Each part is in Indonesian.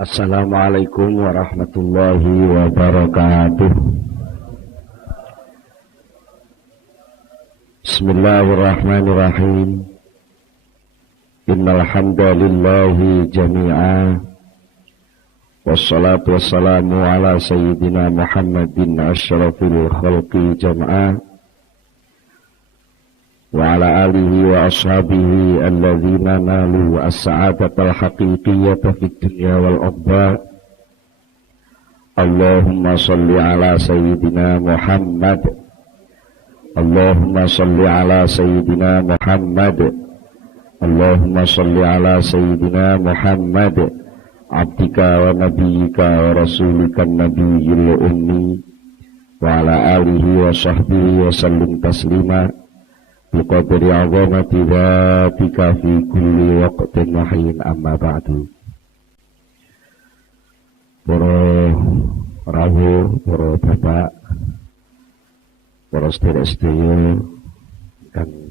Assalamualaikum warahmatullahi wabarakatuh. Bismillahirrahmanirrahim. Innal hamdalillahi jami'a. Wassalatu wassalamu ala sayyidina Muhammadin asyrafil khalqi jam'a. Wa ala alihi wa ashabihi alladzina nalu as-sa'adatal haqiqiyyata fid dunya wal ukhra. Allahumma salli ala sayyidina Muhammad. Allahumma salli ala sayyidina Muhammad. Allahumma salli ala sayyidina Muhammad abdika wa nabiyyika wa rasulika nabiyyil ummi wa ala alihi wa sahbihi wa sallim taslima biqadri 'azamati dzatika fi kulli waqtin wa hin, amma ba'du. Para rawuh, para bapak, para sedherek-sedherek kang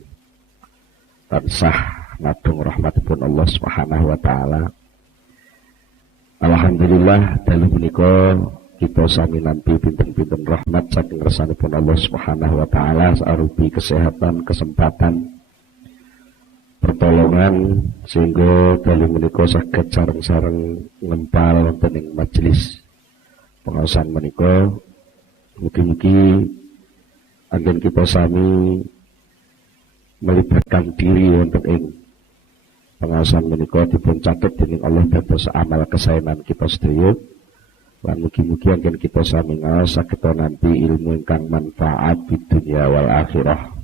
tansah nadung rahmatipun Allah Subhanahu wa taala. Alhamdulillah dalu menika kita sami nampi pinten-pinten rahmat saking ngersanipun Allah Subhanahu wa taala sarupi kesehatan, kesempatan, pertolongan sehingga dalu menika saged sareng-sareng ngempal wonten ing majelis pengaosan menika. Mugi-mugi anggen kita sami melibatkan diri wonten ing pengaosan menika dipun catet dening Allah dados amal kesaenan kita sedaya. Lan mugi-mugi anggen kita sami ngaos saged nampi ilmu ingkang manfaat di dunia wal akhirah.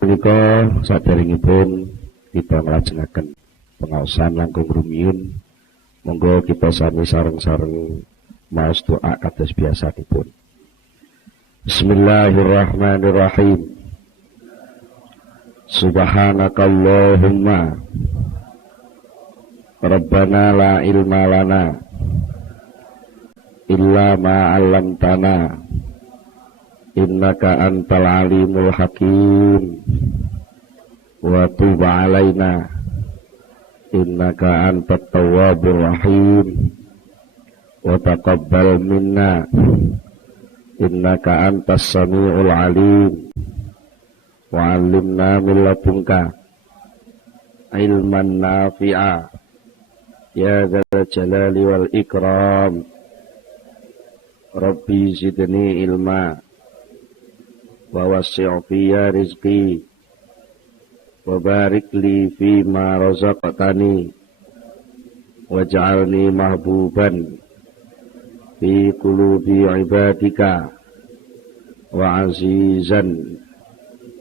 Menika saderengipun kita nglajengaken pengaosan langkung rumiyin, monggo kita sami sareng-sareng maos doa kados biasanipun. Bismillahirrahmanirrahim. Subhanakallahumma Rabbana la ilma lana illa ma 'allamtana innaka antal alimul hakim wa tub 'alaina innaka antat tawwabur rahim wa taqabbal minna innaka antas samiul alim wa 'allimna min ladunka ilman nafi'a ya dzal jalali wal ikram. Rabbi zidni ilma wa wasi' fiyya rizqi wa barik li fima razaqtani waj'alni mahbuban fi qulubi ibadika wa azizan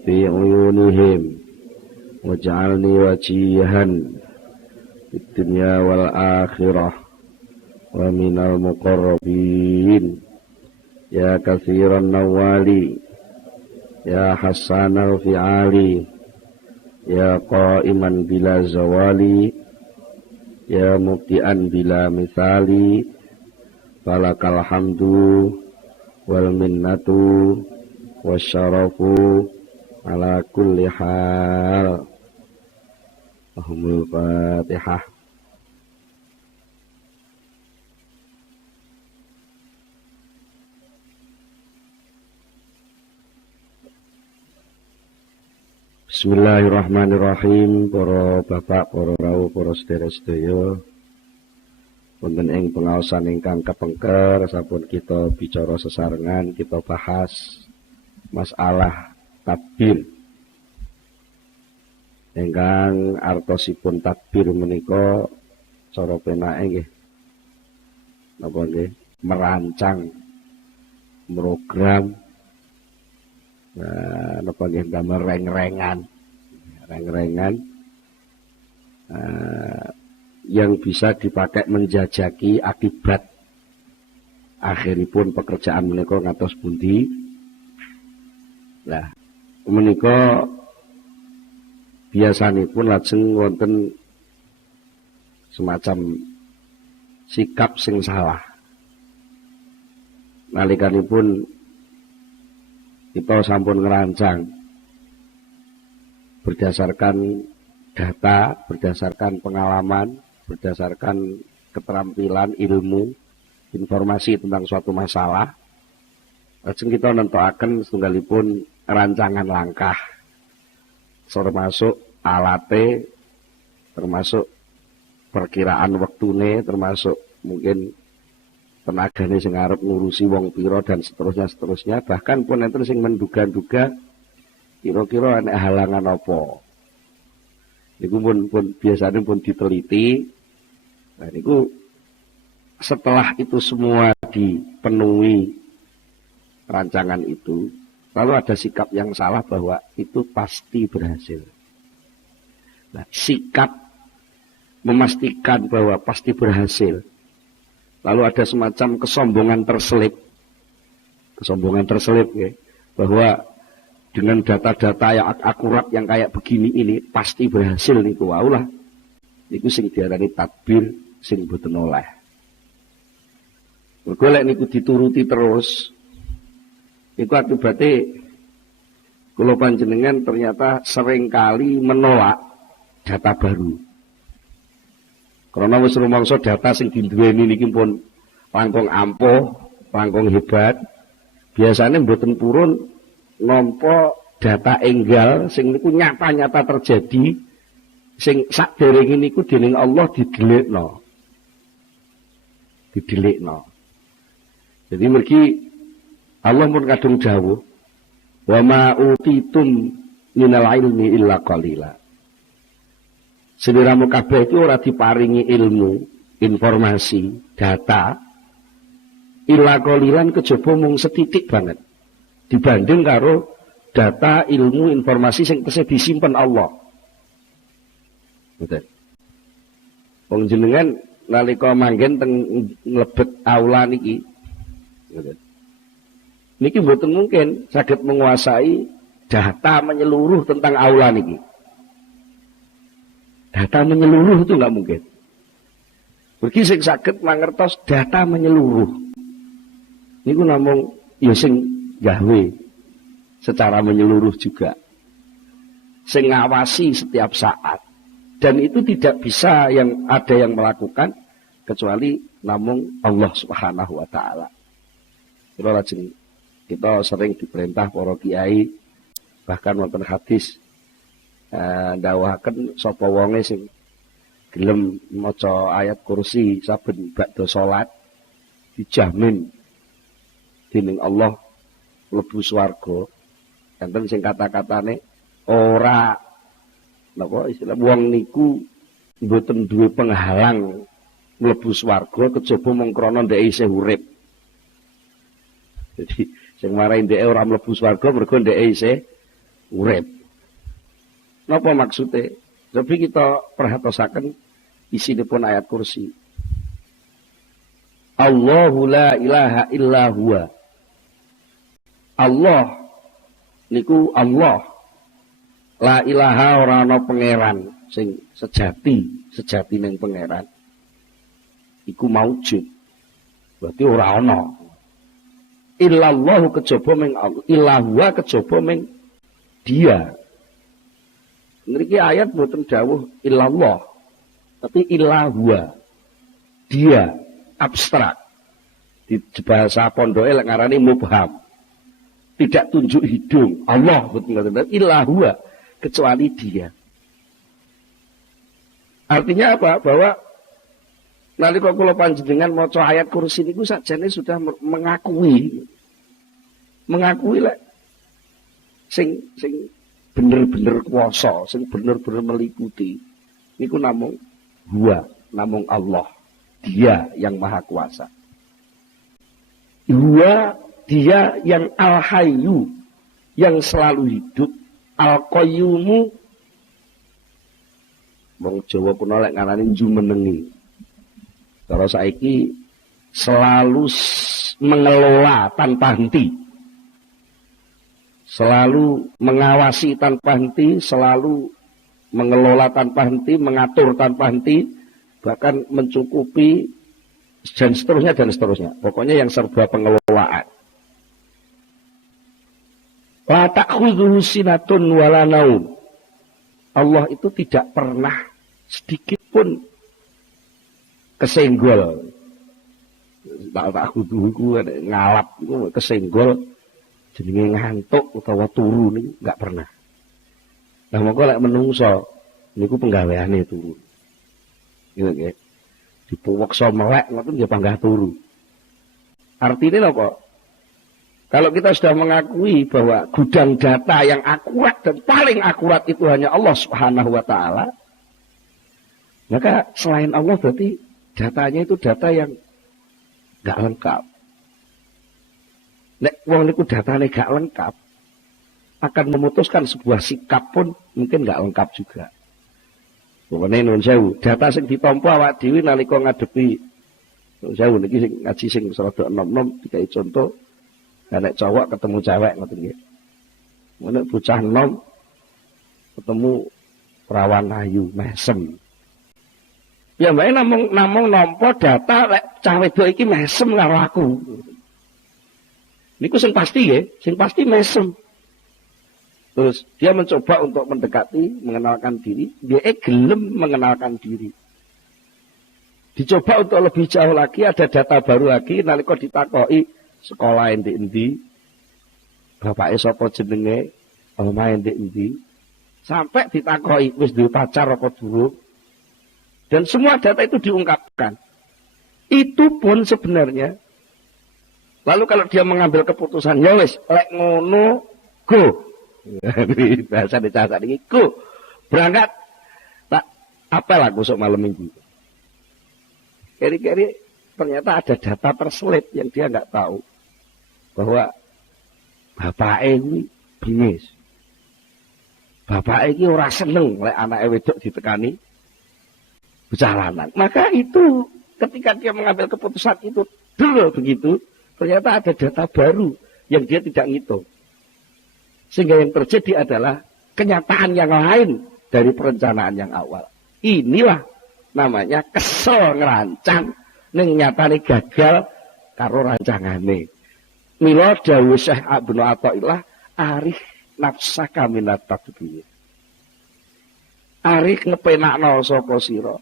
fi uyunihim waj'alni wajihan fid dunya wal akhirah wa minal muqarrabin ya katsiran nawali ya hasanal fi'ali ya qa'iman bila zawali ya mubti'an bila misali falakal hamdu wal minnatu wasyarafu ala kulli hal. Allahumul Fatihah. Bismillahirrahmanirrahim. Para bapak, para rawuh, para sedherek-sedaya, wonten ing pengaosan ingkang kepengker sampun kita bicara sesarengan, kita bahas masalah takbir. Ingkang artosipun takbir menika cara penake nggih napa nggih merancang program napa nggih damel reng-rengan yang bisa dipakai menjajaki akibat akhiripun pekerjaan menika ngantos pundi. Lah menika biasanipun lajeng wonten semacam sikap sing salah. Nalikanipun kita sampun ngerancang berdasarkan data, berdasarkan pengalaman, berdasarkan keterampilan, ilmu, informasi tentang suatu masalah. Lajeng kita nentukaken setunggalipun rancangan langkah, termasuk alate, termasuk perkiraan waktune, termasuk mungkin tenagane sing arep ngurusi wong pira dan seterusnya, bahkan pun enten sing menduga-duga kira-kira ana halangan apa. Niku pun biasanya pun diteliti. Nah niku setelah itu semua dipenuhi rancangan itu, lalu ada sikap yang salah bahwa itu pasti berhasil. Nah, sikap memastikan bahwa pasti berhasil, lalu ada semacam kesombongan terselip ya, bahwa dengan data-data yang akurat yang kayak begini ini pasti berhasil niku waulah. Niku sing diarani tadbir sing boten oleh. Mergo lek niku dituruti terus iku akibatnya kula panjenengan ternyata seringkali menolak data baru. Karena wis rumangsa data sing diduweni niki pun langkung ampuh, langkung hebat. Biasanya mboten purun nampa data enggal sing niku nyata-nyata terjadi sing sakderenge niku dening Allah didelikno. Jadi mergi Allah pun kadung dawuh wa ma utitum minal ilmi illa qalila. Sediramu kabeh itu ora diparingi ilmu, informasi, data illa qalilan kejaba mung setitik banget. Dibanding karo data, ilmu, informasi yang tesih disimpan Allah. Betul. Wong jenengan nalika manggen teng mlebet aula niki. Betul. Niki mboten mungkin saged menguasai data menyeluruh tentang aula niki. Data menyeluruh itu enggak mungkin. Mergi sing saged mangertos data menyeluruh. Niku namung ya sing gawe secara menyeluruh juga, sing ngawasi setiap saat, dan itu tidak bisa yang ada yang melakukan kecuali namung Allah Subhanahu wa taala. Kita sering diperintah para kiai, bahkan wonten hadis ndawuhaken sapa wonge sing gelem maca ayat kursi saben badha salat dijamin dening Allah mlebu swarga. Enten sing kata-katane ora napa istilah wong niku mboten duwe penghalang mlebu swarga kejaba mung krana ndek isih urip. Jadi sing marahi ndek ora mlebu swarga mergo ndek isih urip. Napa maksude? Tapi kita perhatosaken isinipun ayat kursi. Allahu la ilaha illa huwa. Allah niku Allah. La ilaha ora ana pangeran sing sejati ning pangeran. Iku maujud. Berarti ora ana. Illallahu kejaba ming Allah. Illahu kejaba ming Dia. Niki ayat boten dawuh illallah. Tapi illahu. Dia abstrak. Di bahasa pondoke lek ngarani mubham. Tidak tunjuk hidung. Allah betul-betul illahu kecuali Dia. Artinya apa? Bahwa nalika kula panjenengan maca ayat kursi niku sakjane sudah mengakui lek sing bener-bener kuwasa, sing bener-bener meliputi niku namung Huwa, namung Allah. Dia yang maha kuasa. Huwa, Dia yang al-hayyu, yang selalu hidup, al-qayyumu. Wong Jawa kuno lek ngarani jumenengi. Kalau saiki selalu mengelola tanpa henti. Selalu mengawasi tanpa henti, selalu mengelola tanpa henti, mengatur tanpa henti, bahkan mencukupi dan seterusnya. Pokoknya yang serba pengelolaan. La ta'khudhuhu sinatun wala naum. Allah itu tidak pernah sedikit pun kesenggol. Tak kudu ngalap iku kesenggol jenenge ngantuk utawa turu niku enggak pernah. Nah mongko lek menungso niku penggaweane turu. Gitu nggih. Dipuweksa melek ngoten ya panggah turu. Artinya apa? Kalau kita sudah mengakui bahwa gudang data yang akurat dan paling akurat itu hanya Allah Subhanahu wa taala, maka selain Allah berarti datanya itu data yang gak lengkap. Nek wong niku datane gak lengkap, akan memutuskan sebuah sikap pun mungkin gak lengkap juga. Pokoknya nun sewu, data sing ditampa awak dhewe nalika ngadepi nun sewu niki sing ngaji sing rada enom-enom dikai contoh. Nek cowok ketemu cewek ngoten nggih. Nek bocah enom ketemu perawan ayu mesem. Ya mbake namung nampa data lek cah wedok iki mesem karo aku. Niku sing pasti nggih, sing pasti mesem. Terus dia mencoba untuk mendekati, mengenalkan diri, dia gelem mengenalkan diri. Dicoba untuk lebih jauh lagi, ada data baru lagi nalika ditakoki sekolah endi-endi, bapake sapa jenenge, omahe endi-endi, sampai ditakoki wis duwe pacar apa durung. Dan semua data itu diungkapkan. Itu pun sebenarnya lalu kalau dia mengambil keputusan, ya wis lek ngono go. Bahasa dicasa iki go. Berangkat tak apel aku sok malam Minggu. Keri-keri ternyata ada data terselip yang dia nggak tahu. Bahwa bapake iki bingis. Bapake iki ora seneng lek anake wedok ditekani bocah lanang. Maka itu ketika dia mengambil keputusan itu begitu, ternyata ada data baru yang dia tidak ngitung. Sehingga yang terjadi adalah kenyataan yang lain dari perencanaan yang awal. Inilah namanya kesel ngerancang ning nyatane gagal karo rancangane. Mila dawuh Syekh Ibnu Athaillah, arif nafsaka minat tadbir. Arif ngepenakno sapa sira.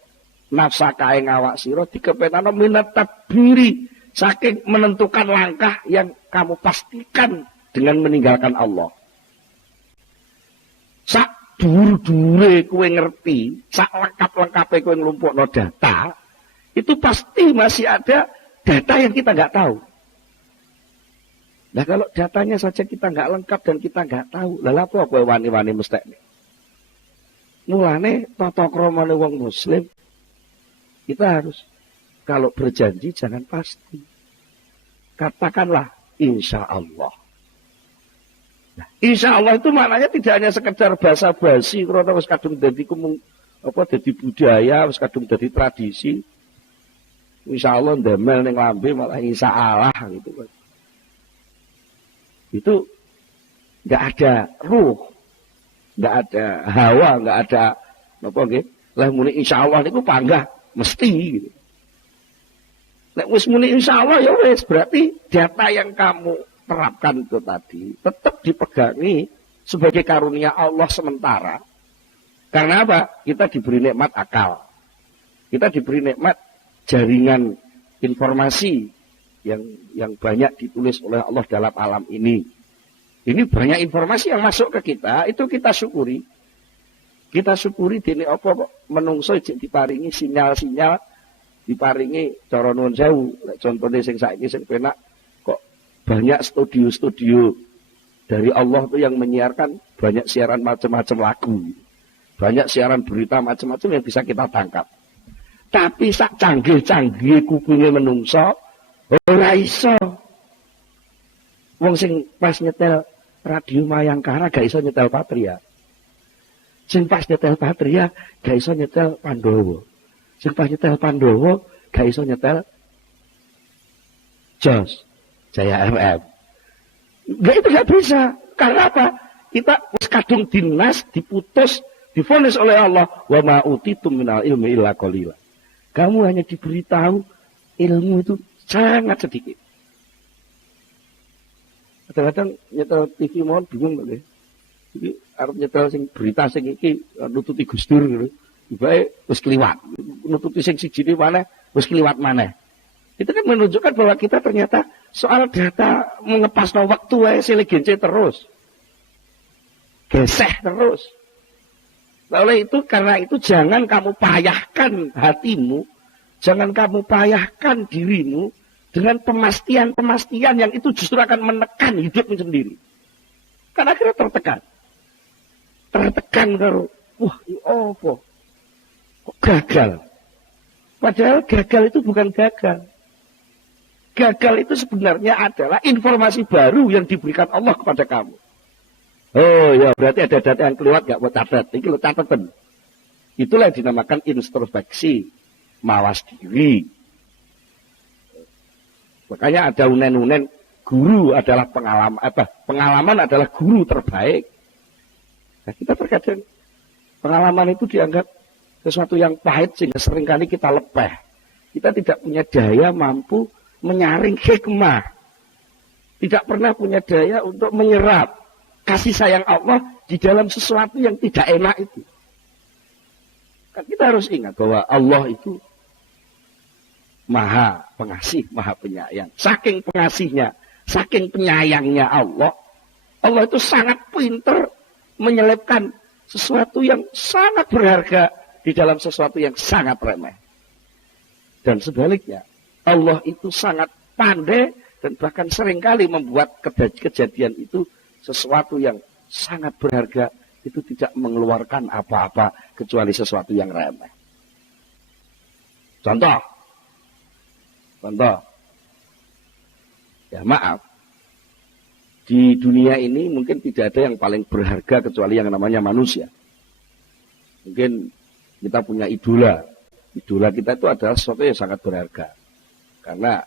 Nafsaka ing awak sira dikepenakno minat tadbiri, saking menentukan langkah yang kamu pastikan dengan meninggalkan Allah. Sak dhuwur-dhuwure kowe ngerti, sak lengkap-lengkape kowe nglumpukno data, itu pasti masih ada data yang kita nggak tahu. Nah kalau datanya saja kita nggak lengkap dan kita nggak tahu, lalu apa wani-wani mestekne? Mulane tata kramane wong muslim, kita harus kalau berjanji jangan pasti. Katakanlah insya Allah. Nah, insya Allah itu maknanya tidak hanya sekedar basa-basi, karena wis kadung dadi dadi budaya, wis kadung dadi tradisi. Insya Allah ndemel ning lambe malah insya Allah gitu kan. Itu nggak ada ruh, nggak ada hawa, nggak ada apa nggih. Lah muni insyaallah niku panggah mesti gitu. Nek wis muni insyaallah ya wis berarti data yang kamu terapkan itu tadi tetap dipegangi sebagai karunia Allah sementara. Karena apa? Kita diberi nikmat akal. Kita diberi nikmat jaringan informasi yang banyak ditulis oleh Allah dalam alam ini. Ini banyak informasi yang masuk ke kita, itu kita syukuri. Kita syukuri dene apa kok menungso diparingi sinyal-sinyal, diparingi cara nuwun sewu. Contohnya sing saiki sing penak kok banyak studio-studio dari Allah itu yang menyiarkan banyak siaran macam-macam lagu. Banyak siaran berita macam-macam yang bisa kita tangkap. Tapi sak canggih-canggih kupinge menungso ora iso. Wong sing pas nyetel radio Mayangkara gak iso nyetel Patria. Sing pas nyetel Patria gak iso nyetel Pandowo. Sing pas nyetel Pandowo gak iso nyetel Jos Jaya FM. Gak itu gak bisa. Karena apa? Kita kadung dinas, diputus, divonis oleh Allah. Wa ma utitum minal ilmi illa qalila. Kamu hanya diberitahu ilmu itu sangat sedikit. Kadang-kadang nyetel TV mohon bingung nggak? Iki arep nyetel sing berita sing iki nututi Gus Dur ngono. Ibae wis kliwat. Nututi sing siji maneh wis kliwat maneh. Itu kan menunjukkan bahwa kita ternyata soal data mengepasno waktu wae selegence terus. Geseh terus. Nah, oleh itu karena itu jangan kamu payahkan hatimu, jangan kamu payahkan dirimu dengan pemastian-pemastian yang itu justru akan menekan hidupmu sendiri. Karena akhirnya tertekan. Tertekan karo, wah, apa? Kok gagal? Padahal gagal itu bukan gagal. Gagal itu sebenarnya adalah informasi baru yang diberikan Allah kepada kamu. Oh ya, berarti ada data yang keluar gak buat catat. Ini lo catatan. Itulah yang dinamakan introspeksi, mawas diri. Makanya ada unen-unen, guru adalah pengalaman adalah guru terbaik. Nah, kita terkadang pengalaman itu dianggap sesuatu yang pahit sehingga seringkali kita lepeh. Kita tidak punya daya mampu menyaring hikmah. Tidak pernah punya daya untuk menyerap kasih sayang Allah di dalam sesuatu yang tidak enak itu. Kan kita harus ingat bahwa Allah itu Maha Pengasih, Maha Penyayang. Saking pengasihnya, saking penyayangnya Allah, Allah itu sangat pintar menyelipkan sesuatu yang sangat berharga di dalam sesuatu yang sangat remeh. Dan sebaliknya, Allah itu sangat pandai dan bahkan seringkali membuat kejadian itu sesuatu yang sangat berharga itu tidak mengeluarkan apa-apa kecuali sesuatu yang remeh. Contoh. Ya maaf. Di dunia ini mungkin tidak ada yang paling berharga kecuali yang namanya manusia. Mungkin kita punya idola. Idola kita itu adalah sesuatu yang sangat berharga. Karena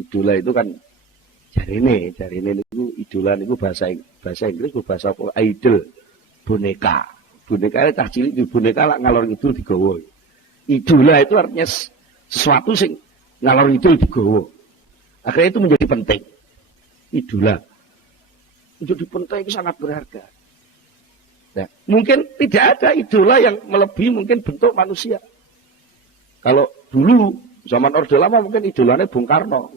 idola itu kan jarine itu idola itu bahasa Inggris bahasa apa? Idol, boneka. Boneka itu cah cilik di boneka lak ngalor ngidul digawa. Idola itu artinya sesuatu sing ngalor ngidul digawa. Akhirnya itu menjadi penting. Idola menjadi penting, itu sangat berharga. Nah, mungkin tidak ada idola yang melebihi mungkin bentuk manusia. Kalau dulu zaman Orde Lama mungkin idolanya Bung Karno.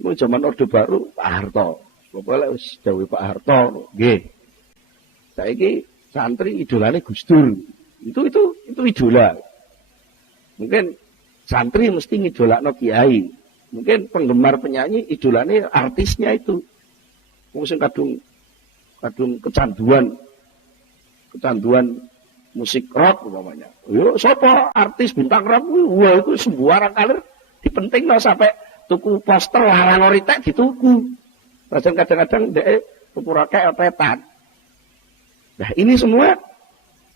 Ini zaman Orde Baru Pak Harto. Pokoknya wis dawuh Pak Harto, nggih. Saiki santri idolane Gus Dur. Itu idola. Mungkin santri mesti ngidolakno kiai. Mungkin penggemar penyanyi idolane artisnya itu. Wong sing kadung kecanduan musik rock umpamanya. Yo sapa artis bintang rock wah itu sembarang kalir dipentingno sampai tuku poster larang oritek dituku. Padahal kadang-kadang dhek tuku rokek otetan. Nah, ini semua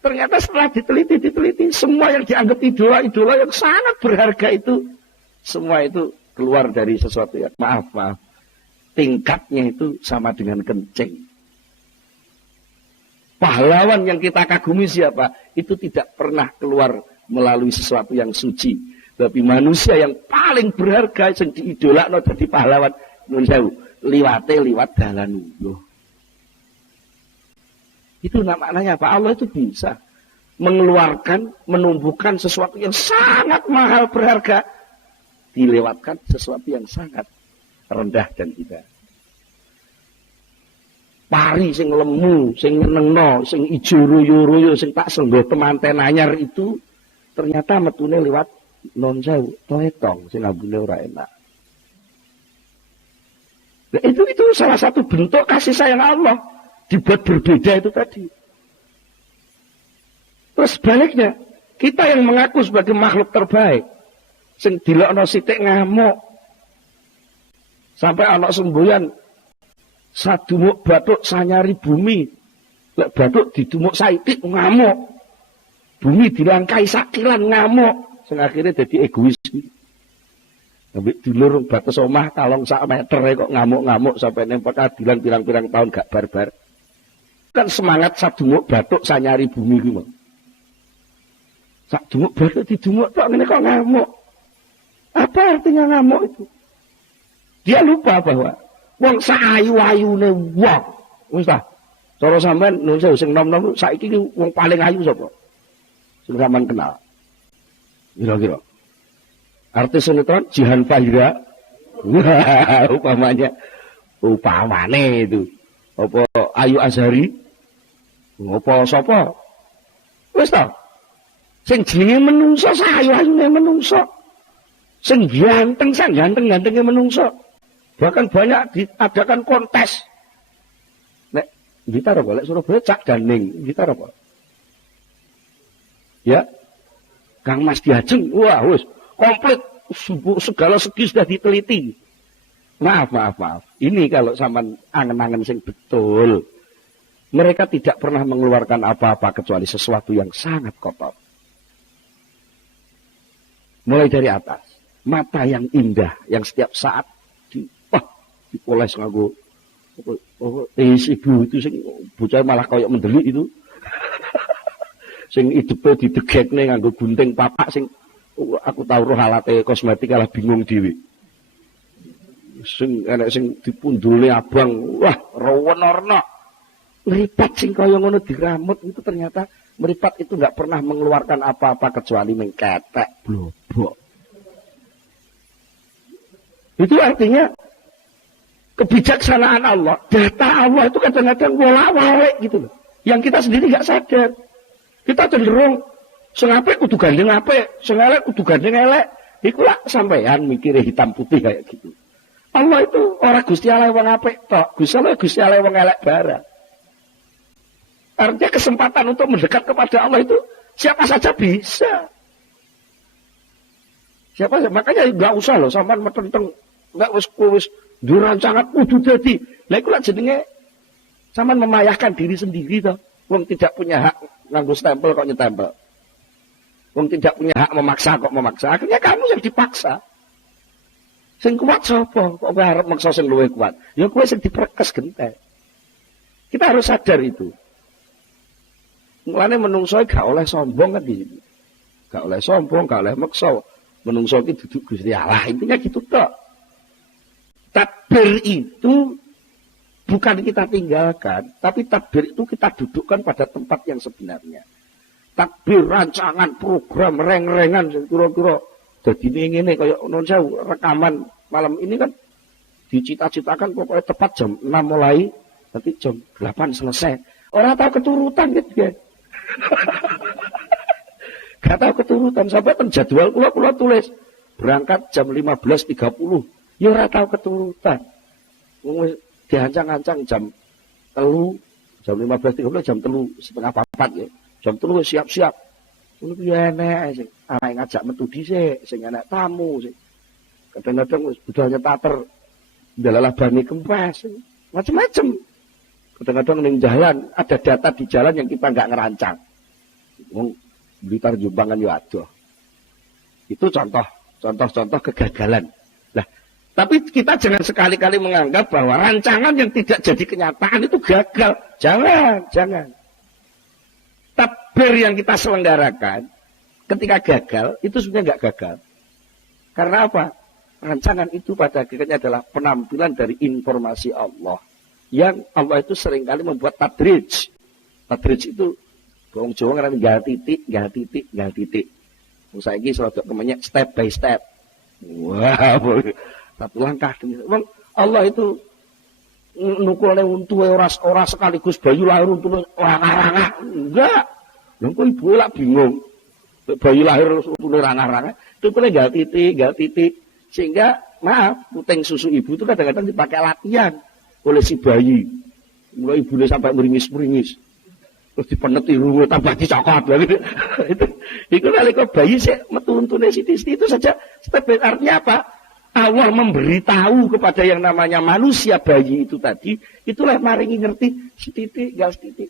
ternyata setelah diteliti semua yang dianggap idola yang sangat berharga itu semua itu keluar dari sesuatu yang maaf tingkatnya itu sama dengan kencing. Pahlawan yang kita kagumi siapa? Itu tidak pernah keluar melalui sesuatu yang suci. Tapi manusia yang paling berharga yang diidolakno dadi pahlawan nun sewu, liwat dalan lho. Itu namanya apa? Allah itu bisa mengeluarkan, menumbuhkan sesuatu yang sangat mahal berharga dilewatkan sesuatu yang sangat rendah dan tidak. Pari sing lemu, sing nyenengno, sing ijo royo-royo, sing tak senggo temanten anyar itu ternyata metune lewat non sewu, toetong sing ambune ora enak. Nah, itu salah satu bentuk kasih sayang Allah dibuat berbeda itu tadi. Terus sebaliknya, kita yang mengaku sebagai makhluk terbaik, sing dilokno sithik ngamuk, sampai anak semboyan sadumuk bathuk sanyari bumi, lek bathuk didumuk saitik ngamuk, bumi dilangkai sakilan ngamuk, sing akhirnya jadi egois. Ambek dulur batas omah kalong sak meter kok ngamuk-ngamuk sampai nempel adilan pirang-pirang tahun gak barbar. Kan semangat sadumuk bathuk sanyari bumi ki mong. Sadumuk bathuk didumuk tok ngene kok ngamuk. Apa artinya ngamuk itu? Dia lupa bahwa wong saayu-ayune wong, wis ta. Cara sampean nun sewu sing nom-nom saiki ki wong paling ayu sapa? Sing sampean kenal. Kira-kira. Artis sinetron Jihan Fahira. Upamane itu. Apa Ayu Azhari? Apa sapa? Wis ta? Sing jenenge menungso sayu-ayune menungso. Sing ganteng sang ganteng-gantenge menungso. Bahkan banyak diadakan kontes. Nek gitar apa? Lek Surabaya Cak Daning, gitar apa? Ya. Kang Mas Diajeng, wah wis komplit segala segi sudah diteliti. Maaf. Ini kalau sampean angen-angen sing betul. Mereka tidak pernah mengeluarkan apa-apa kecuali sesuatu yang sangat kotor. Mulai dari atas, mata yang indah, yang setiap saat dipoles nganggo ibu itu sing bocah malah kayak mendelik itu. Sing hidupe didegekne nganggo gunting papak sing aku tahu roh alate kosmetik kalah bingung dhewe. Sing enek sing dipundulne abang, wah rawan-warna. Meripat sing kaya ngono diramut itu ternyata meripat itu enggak pernah mengeluarkan apa-apa kecuali mengketek blobok. Itu artinya kebijaksanaan Allah, data Allah itu kadang-kadang wolak-walik gitu loh. Yang kita sendiri enggak sadar. Kita cenderung sing apik kudu gandeng apik, sing elek kudu gandeng elek. Iku lak sampean mikire hitam putih kayak gitu. Allah itu ora Gusti Allah wong apik tok, Gusti Allah wong elek barang. Artinya kesempatan untuk mendekat kepada Allah itu siapa saja bisa. Siapa saja, makanya enggak usah loh sampean metenteng enggak wis durancangan kudu dadi. Lah iku lak jenenge sampean memayahkan diri sendiri toh. Wong tidak punya hak nganggo stempel kok nyetempel. Wong tidak punya hak memaksa kok memaksa. Akhirnya kamu yang dipaksa. Sing kuat sapa? Kok kowe arep maksa sing luwih kuat? Ya kowe sing diperkes gentek. Kita harus sadar itu. Mulane menungso gak oleh sombong kan di sini. Gak oleh sombong, gak oleh maksa. Menungso iki duduk Gusti Allah. Intinya gitu tok. Takbir itu bukan kita tinggalkan, tapi takbir itu kita dudukkan pada tempat yang sebenarnya. Takbir, rancangan, program, reng-rengan, kira-kira. Jadi ini kayak non sewu rekaman malam ini kan dicita-citakan pokoknya tepat jam 6 mulai, nanti jam 8 selesai. Orang tahu keturutan gitu ya. Gak tahu keturutan, sampai jadwal kula tulis berangkat jam 15.30. Ya orang tahu keturutan. Diancang-ancang jam 3, jam 15.30, jam 3:30 ya. Jam 3 siap-siap. Ngono piye enek sing arek ngajak metu dhisik, sing enek tamu sing. Kadang-kadang wis budalnya tater ndalalah bani kempes. Macam-macam. Kadang-kadang ning jalan ada data di jalan yang kita enggak ngerancang. Wong Blitar Jombang kan yo adoh. Itu contoh kegagalan. Tapi kita jangan sekali-kali menganggap bahwa rancangan yang tidak jadi kenyataan itu gagal. Jangan. Takbir yang kita selenggarakan ketika gagal, itu sebenarnya nggak gagal. Karena apa? Rancangan itu pada akhirnya adalah penampilan dari informasi Allah. Yang Allah itu seringkali membuat tadrij. Tadrij itu, orang Jawa ngerti gal titik. Saiki selodok kemenyek step by step. Wah, satu langkah demi Allah itu nukulane untu ora sekaligus bayi lahir untune rangah-rangah. Enggak. Lha kok ibu lak bingung. Bayi lahir untune rangah-rangah, tukune gal titik. Sehingga maaf, puting susu ibu itu kadang-kadang dipakai latihan oleh si bayi. Mulai ibunya sampai meringis-meringis. Terus dipeneti rungu tambah dicokot lha gitu. Itu nalika bayi sik metu untune sithik-sithik itu saja step artinya apa? Allah memberitahu kepada yang namanya manusia bayi itu tadi, itulah maringi ngerti setitik.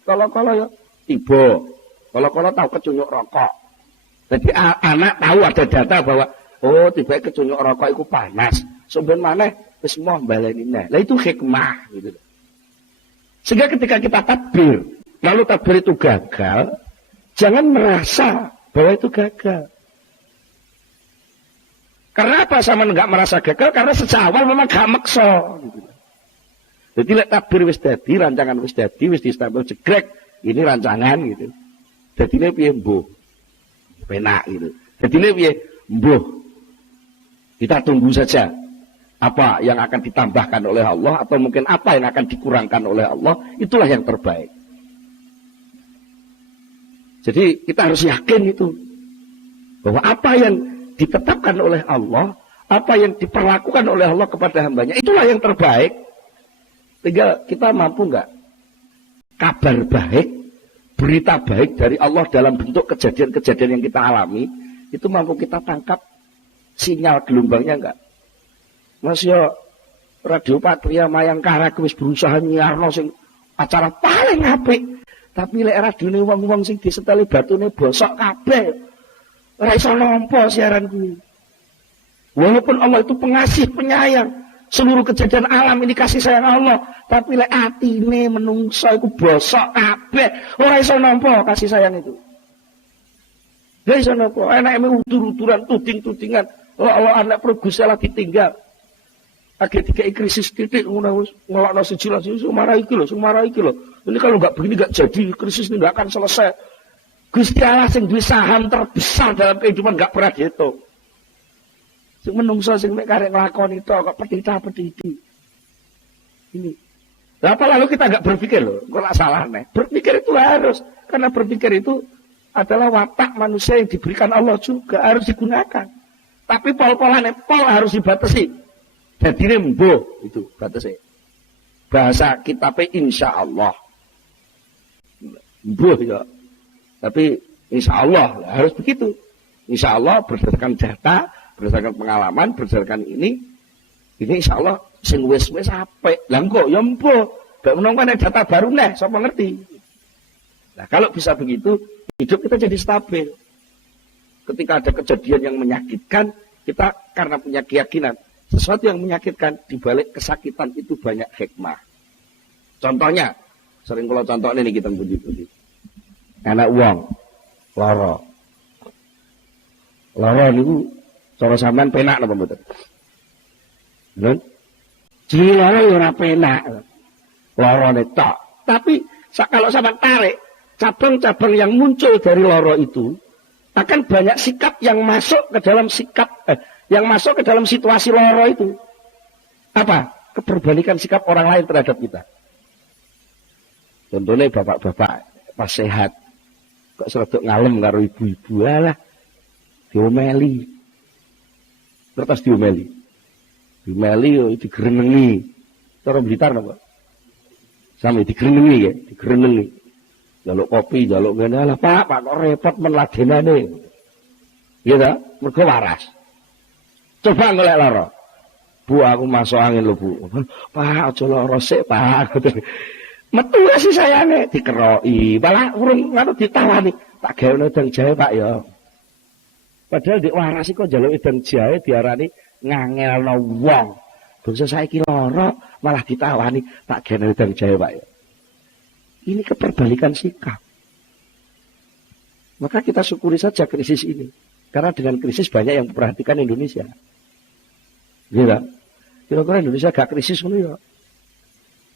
Kalau ya tiba. Kalau tahu kecunyuk rokok. Jadi anak tahu ada data bahwa oh tiba kecunyuk rokok itu panas. Sampeyan maneh wis moh baleni neh. Lah itu hikmah gitu. Sehingga ketika kita takbir, lalu takbir itu gagal, jangan merasa bahwa itu gagal. Karena apa sama enggak merasa gagal? Karena sejak awal memang gak maksa. Gitu. Jadi lek takbir wis dadi, rancangan wis dadi, wis distempel jegrek, ini rancangan gitu. Dadine piye mbuh? Penak gitu. Dadine piye? Mbuh. Kita tunggu saja apa yang akan ditambahkan oleh Allah atau mungkin apa yang akan dikurangkan oleh Allah, itulah yang terbaik. Jadi kita harus yakin itu bahwa apa yang ditetapkan oleh Allah, apa yang diperlakukan oleh Allah kepada hambanya, itulah yang terbaik. Tinggal kita mampu nggak kabar baik, berita baik dari Allah dalam bentuk kejadian-kejadian yang kita alami, itu mampu kita tangkap sinyal gelombangnya enggak? Mas yo Radio Patria Mayangkara wis berusaha nyiarno sing acara paling apik, tapi lek radione wong-wong sing diseteli batune bosok kabeh. Ora iso nampa siaran kuwi. Walaupun Allah itu pengasih, penyayang, seluruh kejadian alam ini kasih sayang Allah, tapi lek atine menungso iku bosok kabeh, ora iso nampa kasih sayang itu. Ora iso nampa, enake utur-uturan, tuding-tudingan. Allah anak Gusti Allah ditinggal. Akhir dikai krisis titik ngono wis ngelokno siji lan siji sumara iki lho. Ini kalau enggak begini enggak jadi, krisis ini enggak akan selesai. Gusti Allah sing duwe saham terbesar dalam kehidupan enggak pernah dihitung. Sing menungso sing mek karek nglakoni to kok petita-petiti. Ini. Lah apa lalu kita enggak berpikir loh, kok enggak salah nih. Berpikir itu harus, karena berpikir itu adalah watak manusia yang diberikan Allah juga, harus digunakan. Tapi pol-polane pol harus dibatasi. Jadi rembuh itu batasnya. Bahasa kitabnya insya Allah. Mbuh ya. Tapi insya Allah harus begitu. Insya Allah berdasarkan data, berdasarkan pengalaman, berdasarkan ini insya Allah sing wis apik. Lah kok ya mbuh. Gak menunggu ada data baru nih, siapa ngerti. Nah kalau bisa begitu, hidup kita jadi stabil. Ketika ada kejadian yang menyakitkan, kita karena punya keyakinan sesuatu yang menyakitkan, dibalik kesakitan itu banyak hikmah. Contohnya, sering kalau contoh ini kita puji-puji. Anak uang, loro. Loro itu, cara sampean penak apa betul? Betul? Jadi loro ya ora penak. Loro tok. Tapi kalau sampean tarik, cabang-cabang yang muncul dari loro itu, akan banyak sikap yang masuk ke dalam yang masuk ke dalam situasi loro itu. Apa? Keperbalikan sikap orang lain terhadap kita. Contohnya bapak-bapak pas sehat kok serodok ngalem karo ibu-ibu lah diomeli. Terus diomeli. Diomeli yo digerenengi. Cara Blitar napa? Sampe digerenengi ya, digerenengi. Jaluk kopi, jaluk ngene lah, Pak kok repot men ladenane. Iya ta? Mergo waras. Coba golek lara. Bu aku masuk angin lho Bu. Pak aja lara sik Pak. Metu kasih sayange dikeroki. Malah urung ngono ditawani. Tak gawe wedang jahe Pak ya. Padahal dik waras kok njaluk wedang jahe diarani ngangelno wong. Bangsa saiki lara malah ditawani tak gawe wedang jahe Pak ya. Ini keperbalikan sikap. Maka kita syukuri saja krisis ini. Karena dengan krisis banyak yang memperhatikan Indonesia. Gitu. Kira-kira Indonesia gak krisis ngono ya.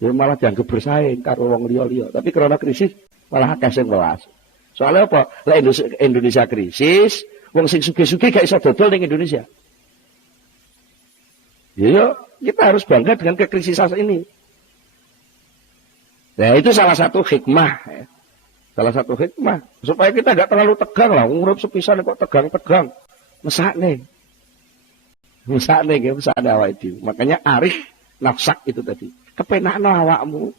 Ya malah dianggap bersaing karo wong liya-liya. Tapi karena krisis malah akeh sing welas. Soalnya apa? Lah Indonesia krisis, wong sing sugih-sugih gak iso dodol ning Indonesia. Ya, kita harus bangga dengan kekrisisan ini. Nah itu salah satu hikmah ya. Salah satu hikmah supaya kita gak terlalu tegang lah. Urip sepisan kok tegang-tegang. Mesakne awake dhewe. Makanya arif nafsak itu tadi. Kepenakno awakmu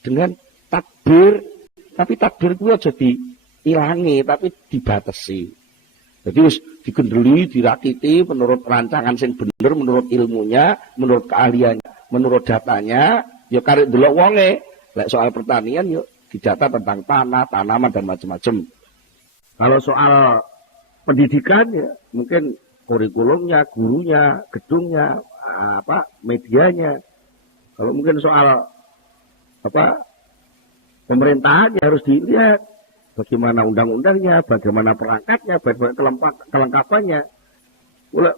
dengan takbir, tapi takbir kuwi aja diilangi tapi dibatasi. Jadi wis digendeli, dirakiti menurut rancangan sing bener, menurut ilmunya, menurut keahliannya, menurut datanya, ya karek delok wonge. Lek soal pertanian yuk didata tentang tanah, tanaman dan macam-macam. Kalau soal pendidikan ya mungkin kurikulumnya, gurunya, gedungnya, medianya. Kalau mungkin soal pemerintahan ya harus dilihat bagaimana undang-undangnya, bagaimana perangkatnya, bagaimana kelengkapannya.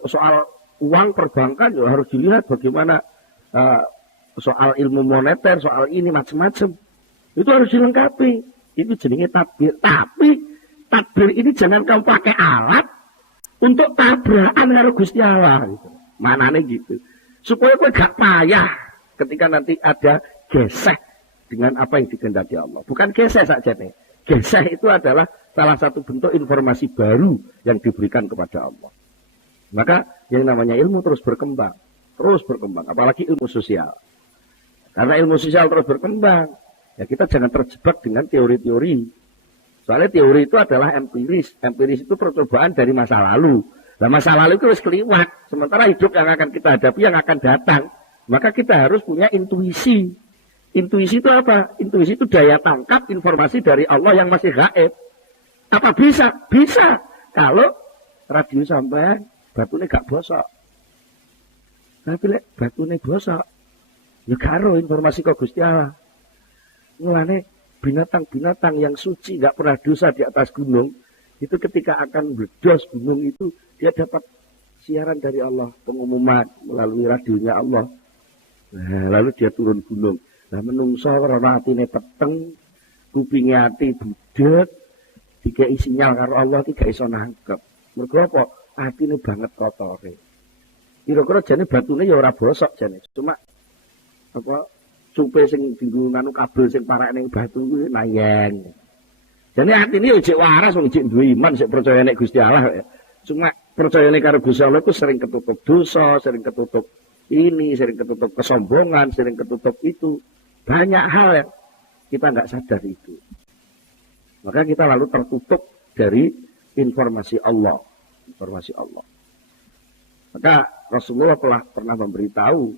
Soal uang perbankan ya harus dilihat bagaimana soal ilmu moneter, soal ini macam-macam. Itu harus dilengkapi. Itu jenenge tadbir. Tapi tadbir ini jangan kamu pakai alat untuk tabrakan karo Gusti Allah. Gitu. Manane gitu. Supaya kau gak payah ketika nanti ada gesek dengan apa yang dikehendaki Allah. Bukan gesek saja nih. Gesek itu adalah salah satu bentuk informasi baru yang diberikan kepada Allah. Maka yang namanya ilmu terus berkembang. Apalagi ilmu sosial. Karena ilmu sosial terus berkembang, ya kita jangan terjebak dengan teori-teori. Soalnya teori itu adalah empiris. Empiris itu percobaan dari masa lalu. Nah masa lalu itu harus keliwat. Sementara hidup yang akan kita hadapi, yang akan datang. Maka kita harus punya intuisi. Intuisi itu apa? Intuisi itu daya tangkap informasi dari Allah yang masih gaib. Apa bisa? Bisa. Kalau radio sampai batunya gak bosok. Tapi lek batunya bosok, ya karo informasi kok Gusti Allah. Mulane binatang-binatang yang suci gak pernah dosa di atas gunung, itu ketika akan meledos gunung itu, dia dapat siaran dari Allah, pengumuman melalui radionya Allah. Nah, lalu dia turun gunung. Nah, menungso karena atine peteng, kupingnya ati budek, dikai sinyal karo Allah tidak iso nangkep. Mergo apa? Atine banget kotore. Kira-kira jane batune ya ora bosok jane. Cuma apa cupe sing dinggo nganu kabel sing parek ning batu kuwi nayeng. Jane atine ya jek waras wong jek duwe iman sik percaya nek Gusti Allah. Cuma percayane karo Gusti Allah iku sering ketutup dosa, sering ketutup ini, sering ketutup kesombongan, sering ketutup itu. Banyak hal yang kita enggak sadar itu. Maka kita lalu tertutup dari informasi Allah. Informasi Allah. Maka Rasulullah pernah memberitahu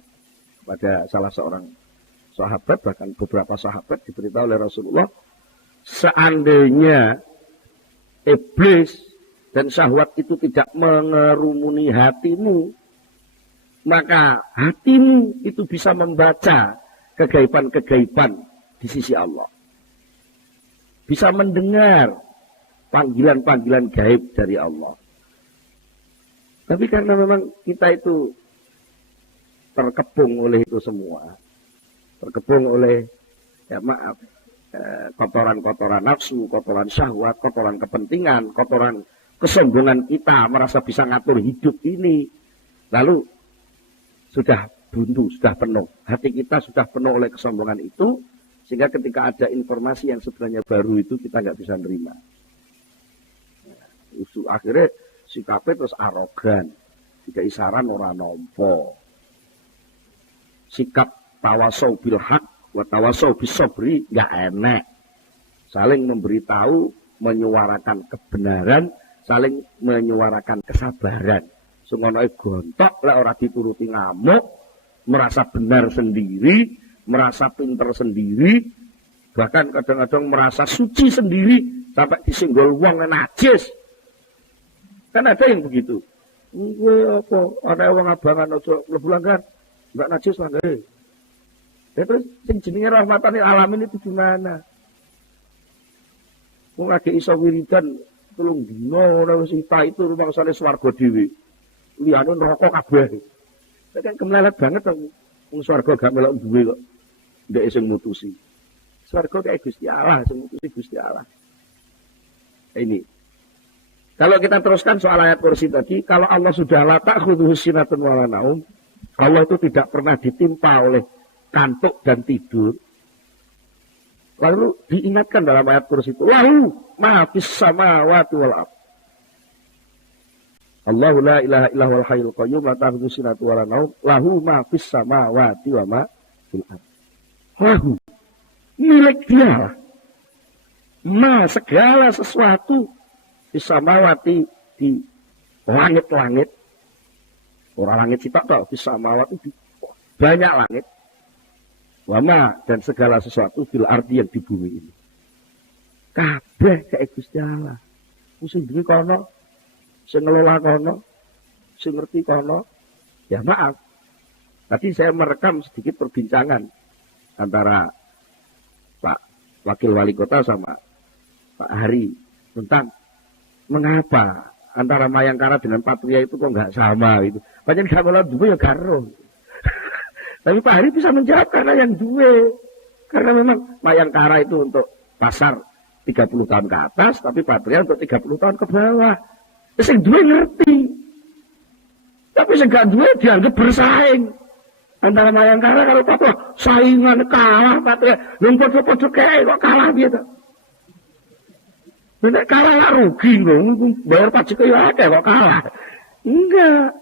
kepada salah seorang sahabat, bahkan beberapa sahabat diberitahu oleh Rasulullah, seandainya iblis dan syahwat itu tidak mengerumuni hatimu, maka hatimu itu bisa membaca kegaiban-kegaiban di sisi Allah. Bisa mendengar panggilan-panggilan gaib dari Allah. Tapi karena memang kita itu terkepung oleh itu semua. Terkepung oleh, ya maaf, kotoran-kotoran nafsu, kotoran syahwat, kotoran kepentingan, kotoran kesombongan kita, merasa bisa ngatur hidup ini. Lalu sudah buntu, sudah penuh. Hati kita sudah penuh oleh kesombongan itu, sehingga ketika ada informasi yang sebenarnya baru itu kita nggak bisa nerima. Akhirnya sikapnya terus arogan, tidak isaran orang nompo. Sikap tawasau bil haq wa tawasau bis sabri nggak enak. Saling memberitahu, menyuarakan kebenaran, saling menyuarakan kesabaran. Sungonoe gontok lah orang dituruti ngamuk, merasa benar sendiri, merasa pinter sendiri, bahkan kadang-kadang merasa suci sendiri sampai disenggol wong najis. Kan ada yang begitu. Apa? Ada wong abangan aja mlebu langgar. Enggak najis langgare. Terus sing jenenge rahmatan alamin itu gimana? Wong lagi iso wiridan 3 dina ora wis itu rumangsane swarga dhewe. Liyane neraka kabeh. Kan kemlelet banget to. Wong swarga gak melok duwe kok. Ndek sing mutusi. Swarga kayak Gusti Allah, sing mutusi Gusti Allah. Ini. Kalau kita teruskan soal ayat kursi tadi, kalau Allah sudah la ta'khudhuhu sinatun wa la naum, Allah itu tidak pernah ditimpa oleh kantuk dan tidur. Lalu diingatkan dalam ayat kursi itu, lahu ma fis samawati wal ardh. Allahu la ilaha illa huwal hayyul qayyum la ta'khudhuhu sinatun wa la naum, lahu ma fis samawati wa ma fil ardh. Lahu milik dia. Ma segala sesuatu Bisamawati di langit-langit. Orang langit sitok tau, bisamawati di banyak langit. Wama dan segala sesuatu fil ardi yang di bumi ini. Kabeh kayak Gusti Allah. Sing duwe kono, sing ngelola kono, sing ngerti kono. Ya maaf. Tadi saya merekam sedikit perbincangan antara Pak Wakil Wali Kota sama Pak Hari tentang mengapa antara Mayangkara dengan Patria itu kok nggak sama gitu. Banyak gak malah dua ya karo. Tapi Pak Hari bisa menjawab karena yang duwe. Karena memang Mayangkara itu untuk pasar 30 tahun ke atas, tapi Patria untuk 30 tahun ke bawah. Sing duwe ngerti. Tapi sing gak duwe dianggap bersaing. Antara Mayangkara kalau Papua saingan kalah Patria. Lha padha-padha kae kok kalah gitu. Nek kalah lah rugi lho, bayar pajak ya akeh kok kalah. Enggak.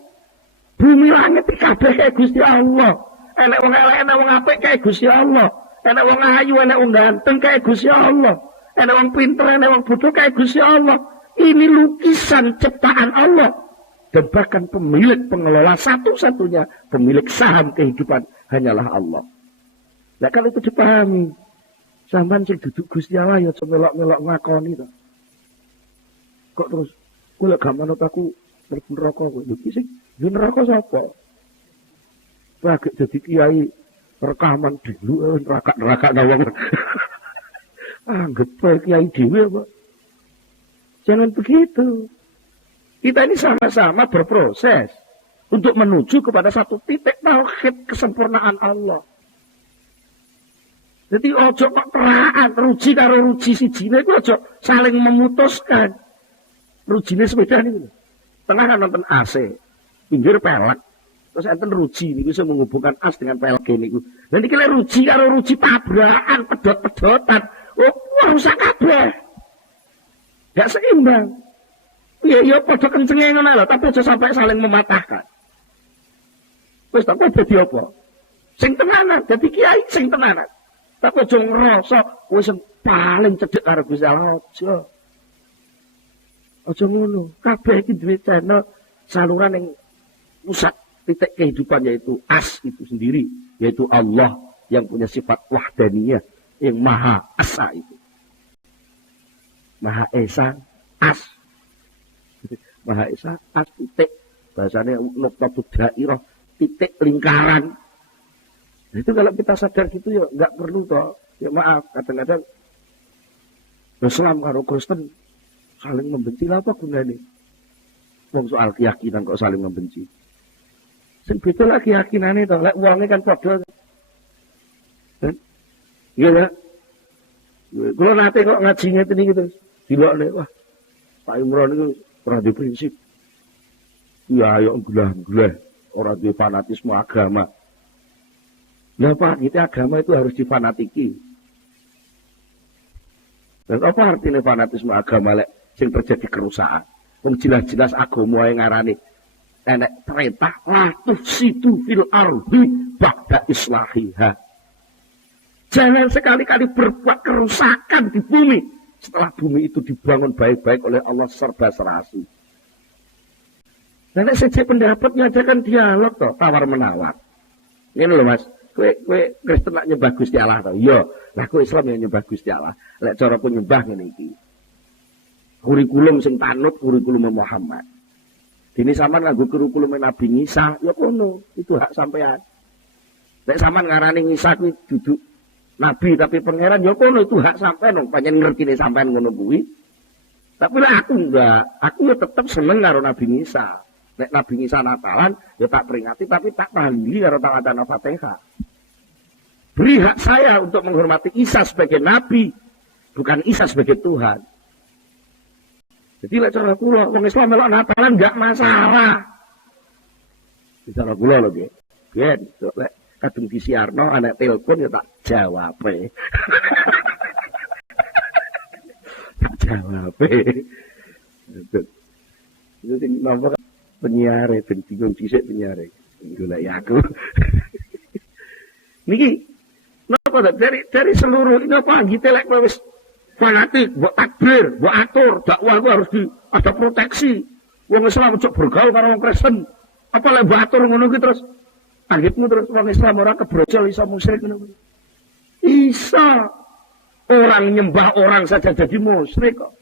Bumi langit kabeh kae Gusti Allah. Enek wong elek, enek wong apik kae Gusti Allah. Enek wong ayu, enek wong ganteng kae Gusti Allah. Enek wong pinter, enek wong bodoh kae Gusti Allah. Ini lukisan ciptaan Allah. Dan bahkan pemilik pengelola satu-satunya pemilik saham kehidupan hanyalah Allah. Nah kalau itu dipahami, sampean sing duduk Gusti Allah ya melok-melok ngakoni to. Kok terus kula gak manut aku neraka kok. Lho iki sing neraka sapa? Lagi jadi kiai rekaman dulu neraka wong. Anggap kiai dhewe apa? Jangan begitu. Kita ini sama-sama berproses untuk menuju kepada satu titik tauhid kesempurnaan Allah. Jadi ojo kok peraan, ruji karo ruji sijine iku ojo saling memutuskan. Rujine sepeda niku. Tengah kan nonton AC, pinggir pelek. Terus enten ruji niku bisa menghubungkan as dengan pelek niku. Lah niki lek ruji karo ruji tabrakan, pedot-pedotan. Oh, rusak kabeh. Gak seimbang. Ya padha kencenge ngono lho, tapi aja sampai saling mematahkan. Wis tak dadi apa? Sing tenanan, dadi kiai sing tenanan. Tapi aja ngrasa wis paling cedhek karo Gusti Allah aja. Aja ngono. Kabeh iki duwe channel saluran yang pusat titik kehidupan yaitu as itu sendiri, yaitu Allah yang punya sifat wahdaniyah, yang Maha Esa itu. Maha Esa, as. Maha Esa, as titik. Bahasanya nuqtatud dairah, titik lingkaran. Nah, itu kalau kita sadar gitu ya nggak perlu toh. Ya maaf, kadang-kadang Islam karo Kristen saling membenci lah apa gunanya? Wong soal keyakinan kok saling membenci. Sing beda lah keyakinane toh, lek wonge kan padha. Iya ya. Kalau nanti kok ngaji ngeten iki terus dilokne wah. Pak Imron itu ora di prinsip. Ya ayo gelah-gelah, ora di fanatisme agama. Lah Pak, kita agama itu harus difanatiki. Dan apa artinya fanatisme agama lek sing terjadi kerusakan? Wong jelas-jelas agama yang ngarani enek perintah la tufsidu fil ardi ba'da islahiha. Jangan sekali-kali berbuat kerusakan di bumi setelah bumi itu dibangun baik-baik oleh Allah serba serasi. Nek sejak pendapatnya aja kan dialog toh, tawar-menawar. Ngene lho Mas, kowe Kristen nak nyembah Gusti Allah toh. Iya, lah kowe Islam yang nyembah Gusti Allah. Lek cara kowe nyembah ngene iki. Kurikulum sing panut kurikulum Muhammad. Dene sampean nganggo kurikulum Nabi Isa, ya kono, itu hak sampean. Lek sampean ngarani Isa kuwi duduk Nabi tapi pangeran ya kono itu hak sampean dong, pancen ngertine sampean ngono kuwi. Tapi lah aku enggak, aku ya tetep seneng karo Nabi Isa. Nek Nabi Isa Natalan ya tak peringati tapi tak tahlili karo tawatan Fatihah. Beri hak saya untuk menghormati Isa sebagai nabi, bukan Isa sebagai Tuhan. Jadi lek cara kula wong Islam melok Natalan enggak masalah. Cara kula lho nggih. Nggih, lek kadung disiarno anak telepon ya tak jawab. Tak jawab. Itu sing napa penyiar ben bingung dhisik penyiar. Golek aku. Niki napa dari seluruh ini apa anggite lek wis fanatik, mbok takbir, mbok atur, dakwah itu harus ada proteksi. Wong Islam ojo bergaul karo wong Kristen. Apa lek mbok atur ngono ki terus anggitmu terus wong Islam ora kebrojol iso musyrik ngono. Isa orang nyembah orang saja jadi musyrik kok.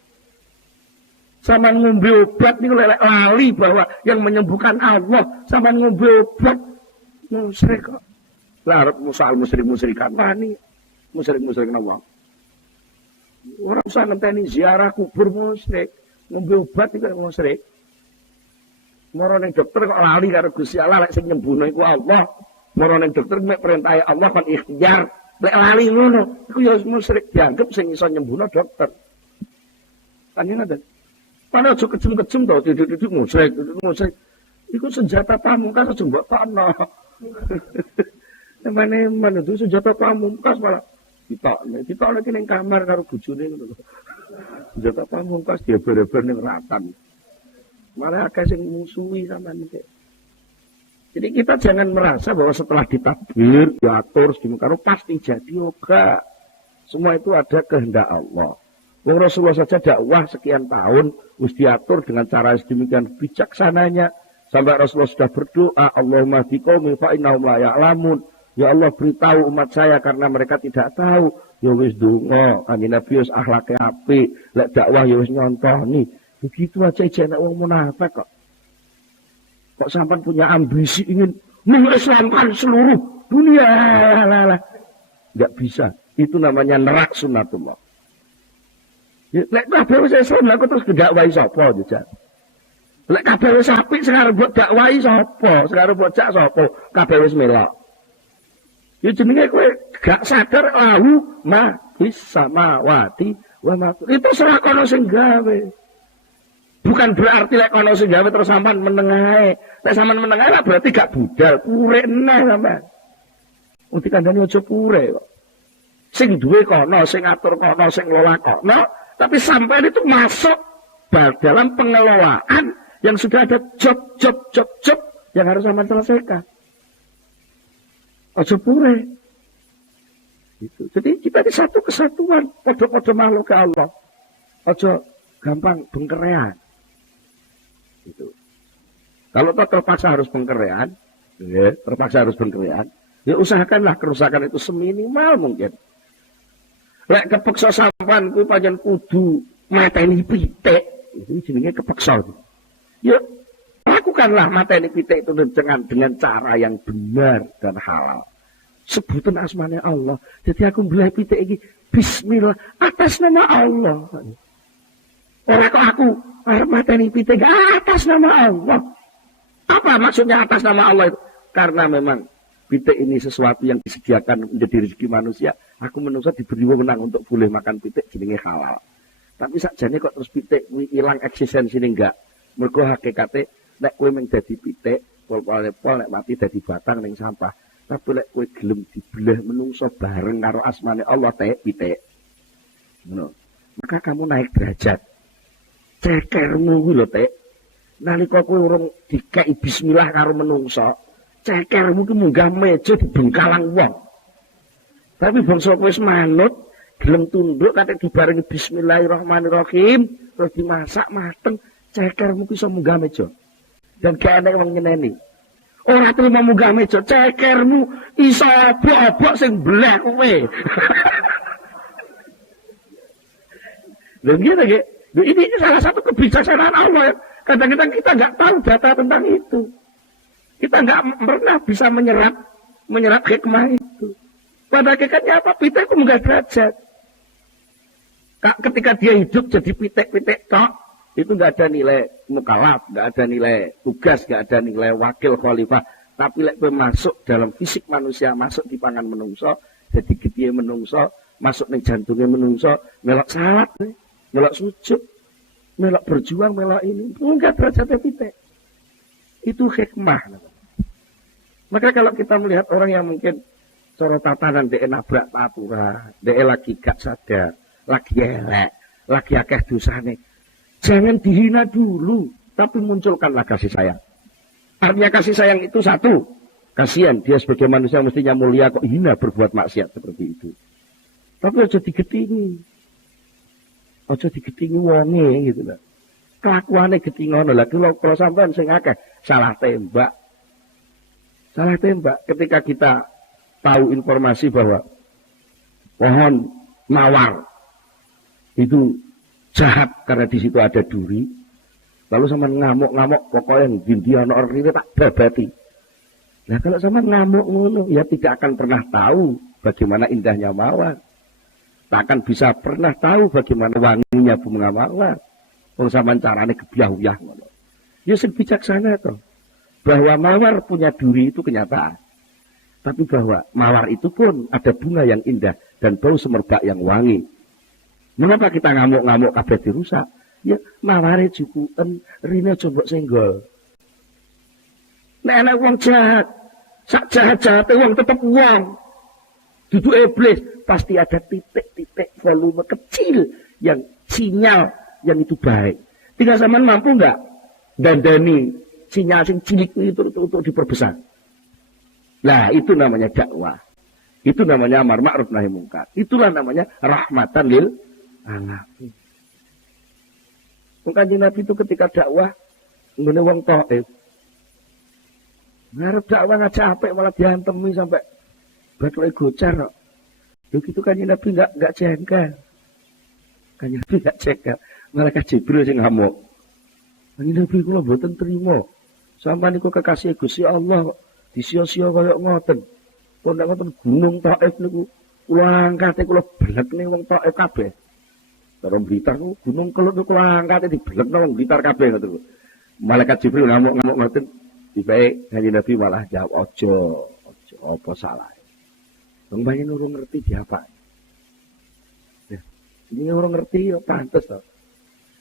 Sama ngombe obat niku lek lali bahwa yang menyembuhkan Allah, sama ngombe obat musyrik kok. Lah arep soal musyrik-musyrikan wani. Musyrik-musyrik napa? Ora usah ngenteni ziarah kubur musyrik, ngombe obat iku musyrik. Moro ning dokter kok lali karo Gusti Allah lek sing nyembuhno iku Allah. Moro ning dokter mek perintah Allah kan ikhtiar, lek lali ngono, iku ya musyrik dianggep sing iso nyembuhno dokter. Kan ngoten. Padahal aja kejem-kejem to, titik-titik musyrik. Iku senjata pamungkas aja mbok tokno. Nemane itu senjata pamungkas malah ditokne ki ning kamar karo bojone ngono lho. Senjata pamungkas dia bener-bener ning ratan. Malah akeh sing musuhi sampean iki. Jadi kita jangan merasa bahwa setelah ditakbir, diatur, karo pasti jadi yoga. Semua itu ada kehendak Allah. Yang Rasulullah saja dakwah sekian tahun, harus diatur dengan cara sedemikian bijaksananya. Sampai Rasulullah sudah berdoa, Allahumma hdiqaumi fa innahum la ya'lamun. Ya Allah beritahu umat saya karena mereka tidak tahu. Ya wis donga, kanjeng Nabi wis akhlake apik, lek dakwah ya wis nyontoni. Begitu aja jeneng wong munafik kok. Kok sampai punya ambisi ingin mengislamkan seluruh dunia. Nggak bisa. Itu namanya nerak sunnatullah. Lek kabeh wis Islam lha terus gedakwahi sapa jajal. Lek kabeh wis apik sing arep mbok dakwahi sapa? Sing arep mbok jak sapa? Kabeh wis melok. Ya jenenge kowe gak sadar lahu ma bis samawati wa ma. Itu salah kono sing gawe. Bukan berarti lek kono sing gawe terus sampean menengae. Lek sampean menengae berarti gak budal, pure neh sampean. Uti kandhane aja pure kok. Sing duwe kono, sing atur kono, sing lola kono, tapi sampean itu masuk dalam pengelolaan yang sudah ada job yang harus sampean selesaikan. Aja pure. Gitu. Jadi kita di satu kesatuan, podo-podo makhluk ke Allah. Aja gampang bengkerean. Gitu. Kalau terpaksa harus bengkerean, ya, ya usahakanlah kerusakan itu seminimal mungkin. Lek kepeksa sampean kuwi pancen kudu mateni pitik, itu jenenge kepeksa. Ya lakukanlah mateni pitik itu dengan cara yang benar dan halal. Sebutan asmane Allah. Jadi aku mbeleh pitik iki bismillah atas nama Allah. Ora kok aku arep mateni pitik atas nama Allah. Apa maksudnya atas nama Allah itu? Karena memang pitik ini sesuatu yang disediakan menjadi rezeki manusia. Aku manusia diberi wewenang untuk boleh makan pitik jenenge halal. Tapi sakjane kok terus pitik kuwi ilang eksistensine enggak. Mergo hakikate nek kowe mung dadi pitik, pol-pol nek mati dadi batang ning sampah. Tapi lek kowe gelem dibelah menungso bareng karo asmane Allah pitik. Ngono. Maka kamu naik derajat. Cekermu kuwi lho, Tek. Nalika kowe urung dikeki bismillah karo menungso, cekermu ki munggah meja dibengkalang wong. Tapi bangsa kowe wis manut, gelem tunduk kate dibarengi bismillahirrahmanirrahim, terus dimasak mateng, cekermu ki iso munggah meja. Dan gak enek wong nyeneni. Ora terima munggah meja, cekermu iso obok-obok sing belah kowe. Lha ngene iki. Ini salah satu kebijaksanaan Allah. Kadang-kadang kita nggak tahu data tentang itu. Kita nggak pernah bisa menyerap hikmah itu. Pada hakikatnya apa? Pitik itu nggak derajat. Ketika dia hidup jadi pitik-pitik tok, itu nggak ada nilai mukalaf, nggak ada nilai tugas, nggak ada nilai wakil khalifah. Tapi lek masuk dalam fisik manusia, masuk di pangan menungso, jadi gede menungso, masuk di jantungnya menungso, melok salat nih. Melok sujud, melok berjuang, melok ini. Enggak derajatnya pitik. Itu hikmah. Maka kalau kita melihat orang yang mungkin cara tatanan dia nabrak patura, dia lagi gak sadar, lagi elek, lagi akeh dosane. Jangan dihina dulu, tapi munculkanlah kasih sayang. Artinya kasih sayang itu satu. Kasihan, dia sebagai manusia mestinya mulia kok hina berbuat maksiat seperti itu. Tapi aja digetingi. Aja digetingi wonge gitu lho. Kelakuane getingono lha kalau sampean sing akeh salah tembak. Salah tembak ketika kita tahu informasi bahwa pohon mawar itu jahat karena di situ ada duri. Lalu sampean ngamuk-ngamuk pokoknya dindi ana rene tak babati. Nah kalau sampean ngamuk ngono ya tidak akan pernah tahu bagaimana indahnya mawar. Tak akan bisa pernah tahu bagaimana wanginya bunga mawar. Wong sampean carane gebyah-uyah ngono. Ya sing bijaksana to. Bahwa mawar punya duri itu kenyataan. Tapi bahwa mawar itu pun ada bunga yang indah dan bau semerbak yang wangi. Mengapa kita ngamuk-ngamuk kabeh dirusak? Ya maware jukuken rine coba senggol. Nek ana wong jahat, sak jahat-jahate wong tetep wong. Dudu iblis, pasti ada titik-titik volume kecil yang sinyal yang itu baik. Tinggal sampean mampu enggak dandani sinyal sing cilik itu untuk diperbesar. Nah, itu namanya dakwah. Itu namanya amar ma'ruf nahi mungkar. Itulah namanya rahmatan lil alamin. Kanjeng Nabi itu ketika dakwah ngene wong Thaif. Ngarep dakwah ngajak apik malah diantemi sampai bathuke gocar kok. Lho gitu Kanjeng Nabi enggak jengkel. Kanjeng Nabi enggak jengkel. Malaikat Jibril sing ngamuk. Kanjeng Nabi kula mboten trima. Sampeyan niku kekasih Gusti Allah kok disia-sia kaya ngoten. Kok nek ngoten gunung Thaif niku kula angkate kula belekne wong Thaif kabeh. Cara Blitar niku gunung Kelut niku kula angkate dibelekno wong Blitar kabeh ngoten. Malaikat Jibril ngamuk-ngamuk ngoten. Tibae Kanjeng Nabi malah jawab ojo apa salah. Wong banyak urung ngerti diapa. Ya, ini urung ngerti ya pantes to.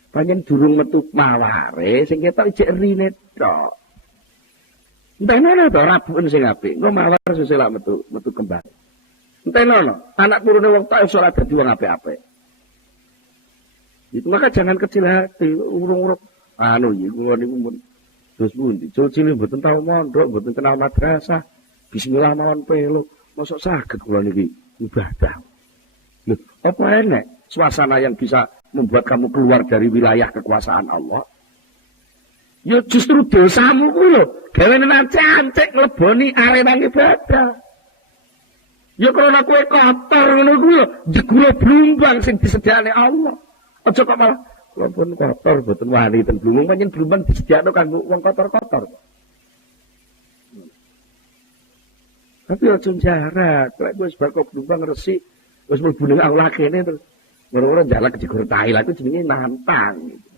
Panjen durung metu maware sing ketok ijek rine tok. Entenono to rabuken sing apik. Engko mawar seselak metu kembang. Entenono anak turune wong Thaif ora dadi wong apik-apik. Itu maka jangan kecil hati, urung-urung iku niku mun terus pundi. Cilik mboten tau mondok, mboten kenal madrasah. Bismillah mawon pelo. Mosok saged kula niki ibadah. Lho, apa enek suasana yang bisa membuat kamu keluar dari wilayah kekuasaan Allah? Ya justru dosamu kuwi lho, gawe nang cancik ngleboni arena ibadah. Ya karena kowe kotor ngono kuwi lho, jegure blumbang sing disediakne Allah. Aja kok malah kula pun kotor mboten wani ten blumbang, pancen blumbang disediakno kanggo wong kotor-kotor. Tapi aja jarak, lek wis bar kok blumbang resik, wis mlebu ning aula kene terus ora-ora jalan ke jegur tai lah itu jenenge nantang gitu.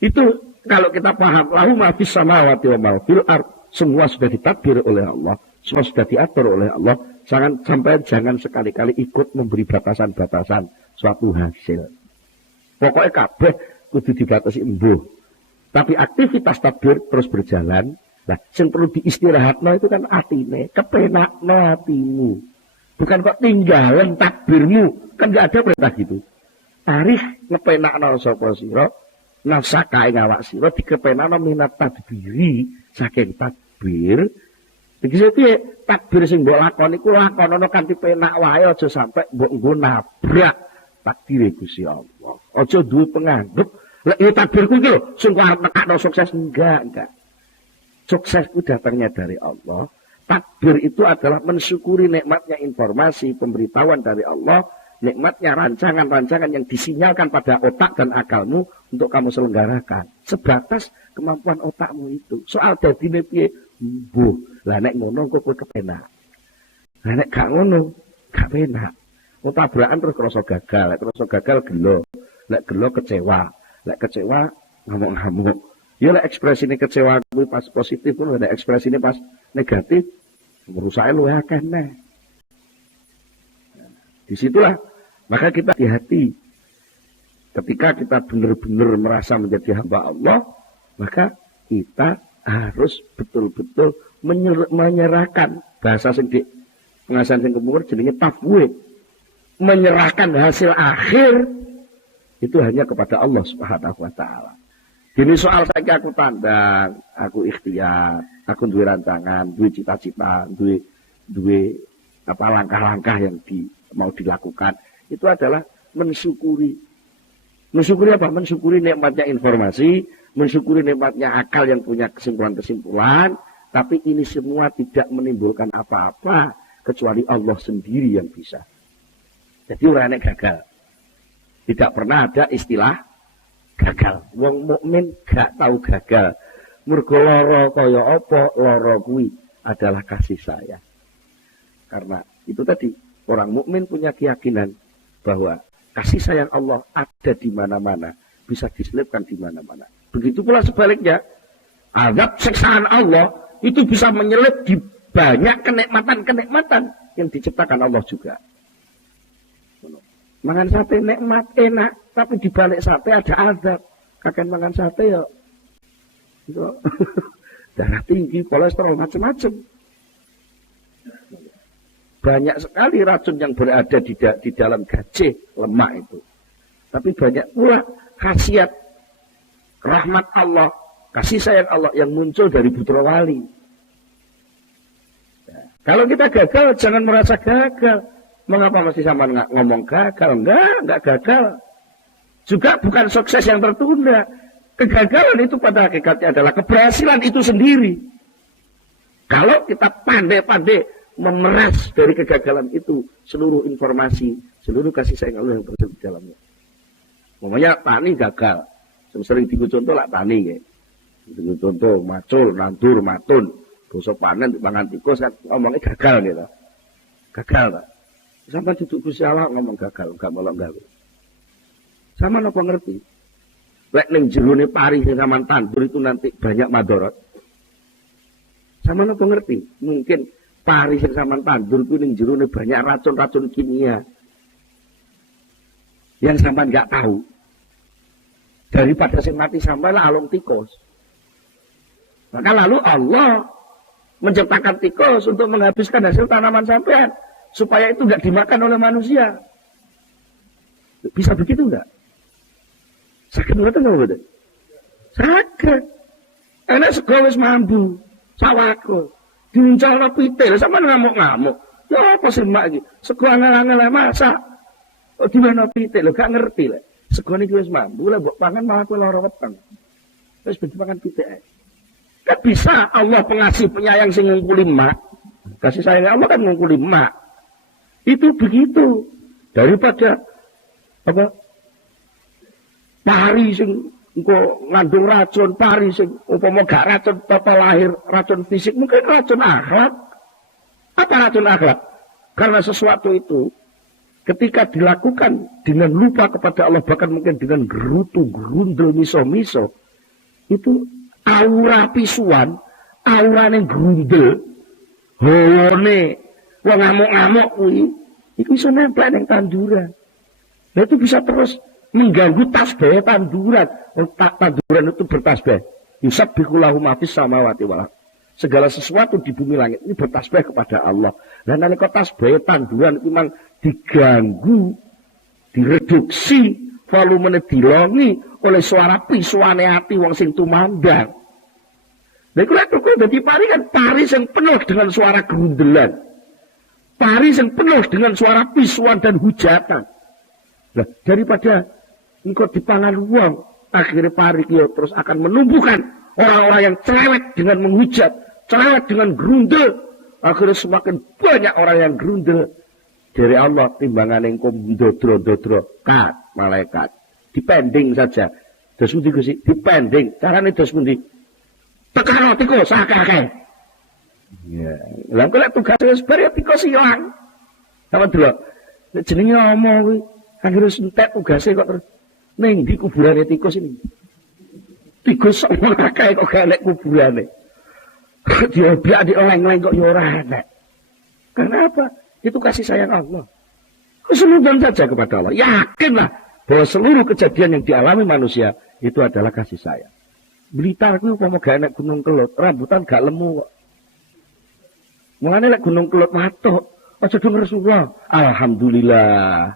Itu kalau kita paham lahu ma fis samawati wa ma fil ard, semua sudah ditakdir oleh Allah, semua sudah diatur oleh Allah. Jangan sekali-kali ikut memberi batasan-batasan suatu hasil. Pokoknya kabeh kudu dibatasi embuh. Tapi aktivitas takbir terus berjalan. Nah, yang perlu diistirahatno itu kan atine, kepenakno hatimu. Bukan kok tinggalan takbirmu, kan enggak ada perintah gitu. Tarikh ngepenakno sapa sira, nafsaka ing awak sira dikepenakno minat tadbiri saking takbir. Iki piye? Takbir sing mbok lakoni iku lakonono kanthi penak wae, aja sampe mbok nggo nabrak takdire Gusti Allah. Aja duwe penganggep, lek takbirku iki lho sing kok arep nekakno sukses enggak. Sukses itu datangnya dari Allah. Takbir itu adalah mensyukuri nikmatnya informasi, pemberitahuan dari Allah, nikmatnya rancangan-rancangan yang disinyalkan pada otak dan akalmu untuk kamu selenggarakan. Sebatas kemampuan otakmu itu. Soal dadine piye? Mbuh. Lah nek ngono kok kowe kepenak. Lah nek gak ngono, gak penak. Wong tabrakan terus krasa gagal, lek krasa gagal gelo. Lek gelo kecewa, lek kecewa ngamuk-ngamuk. Ya lek ekspresine kecewa kuwi pas positif, lek ekspresine pas negatif merusake luwih akeh neh. Disitulah maka kita hati-hati. Ketika kita benar-benar merasa menjadi hamba Allah, maka kita harus betul-betul menyerahkan bahasa sing di pengasahan sing kemungkur jenenge tafwid. Menyerahkan hasil akhir itu hanya kepada Allah Subhanahu wa taala. Ini soal saiki aku tandang, aku ikhtiar, aku duwe rancangan, duwe cita-cita, duwe apa langkah-langkah yang mau dilakukan. Itu adalah mensyukuri. Mensyukuri apa? Mensyukuri nikmatnya informasi, mensyukuri nikmatnya akal yang punya kesimpulan-kesimpulan, tapi ini semua tidak menimbulkan apa-apa kecuali Allah sendiri yang bisa. Jadi orang gagal. Tidak pernah ada istilah gagal. Wong mukmin gak tahu gagal. Mergo lara kaya apa, lara kuwi adalah kasih sayang. Karena itu tadi, orang mukmin punya keyakinan bahwa kasih sayang Allah ada di mana-mana, bisa diselipkan di mana-mana. Begitu pula sebaliknya, azab siksaan Allah itu bisa menyelip di banyak kenikmatan-kenikmatan yang diciptakan Allah juga. Mangan sate nikmat, enak, tapi di balik sate ada azab. Kakek mangan sate ya darah tinggi, kolesterol, macam-macam. Banyak sekali racun yang berada di dalam gajah lemak itu. Tapi banyak pula khasiat rahmat Allah, kasih sayang Allah yang muncul dari putra wali. Ya. Kalau kita gagal, jangan merasa gagal. Mengapa mesti sama ngomong gagal? Enggak gagal. Juga bukan sukses yang tertunda. Kegagalan itu pada hakikatnya adalah keberhasilan itu sendiri. Kalau kita pandai-pandai memeras dari kegagalan itu seluruh informasi, seluruh kasih sayang Allah yang terjadi di dalamnya. Namanya tani gagal. Sering dicontoh lah tani ya. Dicontoh macul, nandur, matun, dosa panen, pangan tikus kan ngomongnya gagal gitu. Gagal tak? Sampai duduk Gusti Allah ngomong gagal, enggak molok gawe. Sama napa ngerti? Lek ning jerone pari sing sampean tandur itu nanti banyak madharat. Sama napa ngerti? Mungkin pari sing sampean tandur itu ning jerone banyak racun-racun kimia. Yang sampean enggak tahu. Daripada sing mati sampean alung tikus. Maka lalu Allah menciptakan tikus untuk menghabiskan hasil tanaman sampean supaya itu enggak dimakan oleh manusia. Bisa begitu enggak? Sakit mboten napa mboten? Sakit. Enak sego wis mambu, sawako. Diuncalno pitik, sampean ngamuk-ngamuk. Ya apa sih mak iki? Sego angel-angel masak. Kok dimana pitik lho gak ngerti lek. Sego niki wis mambu, lek mbok pangan malah kowe lara weteng. Wis ben dipangan pitik ae. Kan bisa Allah pengasih penyayang sing ngungkuli mak. Kasih sayang Allah kan ngungkuli mak. Itu begitu. Daripada apa? Pari sing engko ngandung racun, pari sing upama gak racun apa lahir racun fisik, mungkin racun akhlak. Apa racun akhlak? Karena sesuatu itu ketika dilakukan dengan lupa kepada Allah, bahkan mungkin dengan gerutu, gerundel, miso-miso, itu aura pisuan, aura yang gerundel, hawane, wong ngamuk-ngamuk kuwi, iku iso nempel ning tanduran. Nah itu bisa terus mengganggu tasbih tanduran. Tanduran itu bertasbih. Yusabbihu lahu ma fis samawati wal ardh. Segala sesuatu di bumi langit ini bertasbih kepada Allah. Lah nalika tasbih tanduran itu memang diganggu, direduksi, volumenya dilongi oleh suara pisuane ati wong sing tumandang. Lha iku lek kok dadi pari kan pari sing penuh dengan suara gerundelan. Pari sing penuh dengan suara pisuan dan hujatan. Nah, daripada engkau dipangan uang, akhirnya pari kia terus akan menumbuhkan orang-orang yang cerewet dengan menghujat, cerewet dengan gerundel. Akhirnya semakin banyak orang yang gerundel. Dari Allah timbangan engkau dodro-dodro, kat, malaikat. Dipending saja. Dos pundi Gusti? Dipending. Carane dos pundi? Tekano tikus akeh-akeh. Ya, lha kok lek tugas wis bar ya tikus ilang. Sama delok. Nek jenenge omong kuwi akhire entek tugase kok terus ning di kuburane tikus ini. Tikus sok akeh kok gak nek kuburane. Dia biak dioleng-oleng kok ya ora enak. Kenapa? Itu kasih sayang Allah. Keseluruhan saja kepada Allah. Yakinlah bahwa seluruh kejadian yang dialami manusia itu adalah kasih sayang. Blitar itu umpama gak enak Gunung Kelut, rambutan gak lemu kok. Mulane lek Gunung Kelut matuk, aja dong Rasulullah. Alhamdulillah.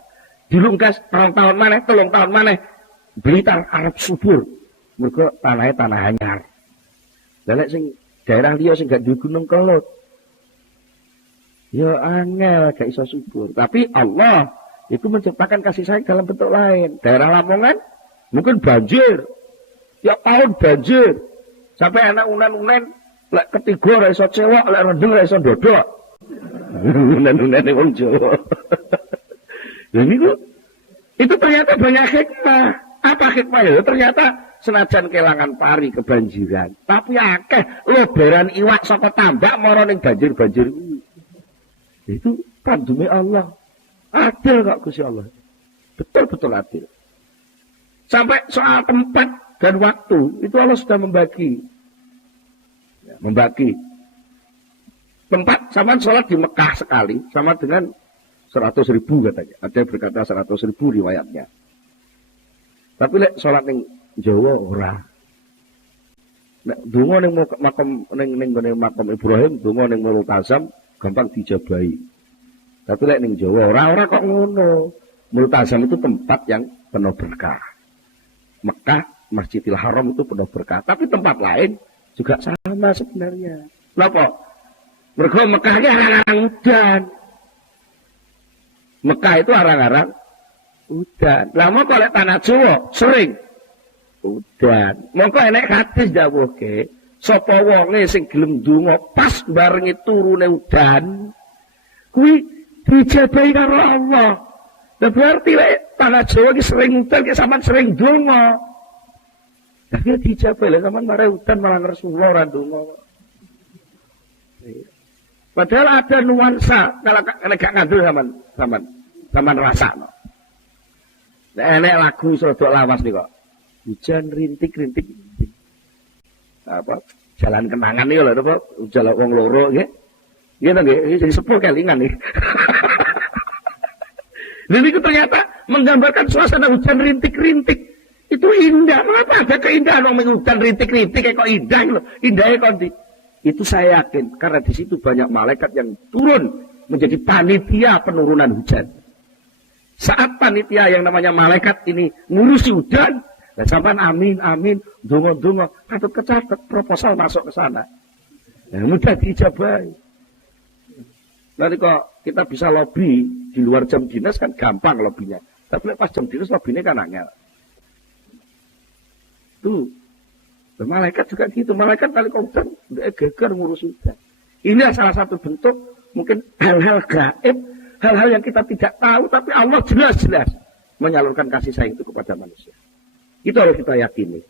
Dilungkas 2 tahun maneh, 3 tahun maneh Blitar arep subur. Mergo tanahnya tanah anyar. Lah lek sing daerah liya sing gak duwe Gunung Kelut, ya angel gak iso subur. Tapi Allah itu menciptakan kasih sayang dalam bentuk lain. Daerah Lamongan mungkin banjir. Tiap tahun banjir. Sampai anak unen-unen lek ketiga ora iso cewek, lek rendeng ora iso ndodok. Unen-unen wong Jawa. Lha niku itu ternyata banyak hikmah. Apa hikmahnya? Ternyata senajan kelangan pari kebanjiran, tapi akeh lebaran iwak saka tambak mara ning banjir-banjir kuwi. Itu pandume Allah. Adil kok Gusti Allah. Betul-betul adil. Sampai soal tempat dan waktu itu Allah sudah membagi. Ya, membagi. Tempat sama sholat di Mekah sekali sama dengan 100.000 katanya. Ada yang berkata 100.000 riwayatnya. Tapi lek sholat ning Jawa ora. Nek donga ning makam Ibrahim, donga ning Multazam gampang dijabahi. Tapi lek ning Jawa ora kok ngono. Multazam itu tempat yang penuh berkah. Mekah, Masjidil Haram itu penuh berkah. Tapi tempat lain juga sama sebenarnya. Kenapa? Mergo Mekahnya arang udan. Mekah itu arang-arang udan. Lah mongko lek tanah Jawa sering udan. Mongko enek hadis dawuhke, sapa wonge sing gelem ndonga pas barengi turune udan, kuwi dijabahi karo Allah. Lah berarti lek tanah Jawa iki sering udan, ki sampean sering ndonga. Tapi dijabahi lek sampean mare udan malah ngresula ora ndonga. Padahal ada nuansa kalau gak ngandel zaman rasa no. Enek lagu sodok lawas nih kok. Hujan rintik-rintik. Apa? Jalan kenangan nih lho apa? Jalan wong loro nggih. Nggih to nggih, jadi sepuh kelingan nih. Dan itu ternyata menggambarkan suasana hujan rintik-rintik. Itu indah. Kenapa ada keindahan wong hujan rintik-rintik kok indah lho. Indahnya kok itu saya yakin karena di situ banyak malaikat yang turun menjadi panitia penurunan hujan. Saat panitia yang namanya malaikat ini ngurusi hujan, dan sampai amin, dongo, patut kecatat proposal masuk ke sana. Nah, mudah diijabahi. Nanti kok kita bisa lobby di luar jam dinas kan gampang lobbynya. Tapi pas jam dinas lobbynya kan angel. Tuh. Malaikat juga gitu. Malaikat kali hujan, dia geger ngurus hujan. Ini salah satu bentuk mungkin hal-hal gaib, hal-hal yang kita tidak tahu, tapi Allah jelas-jelas menyalurkan kasih sayang itu kepada manusia. Itu harus kita yakini.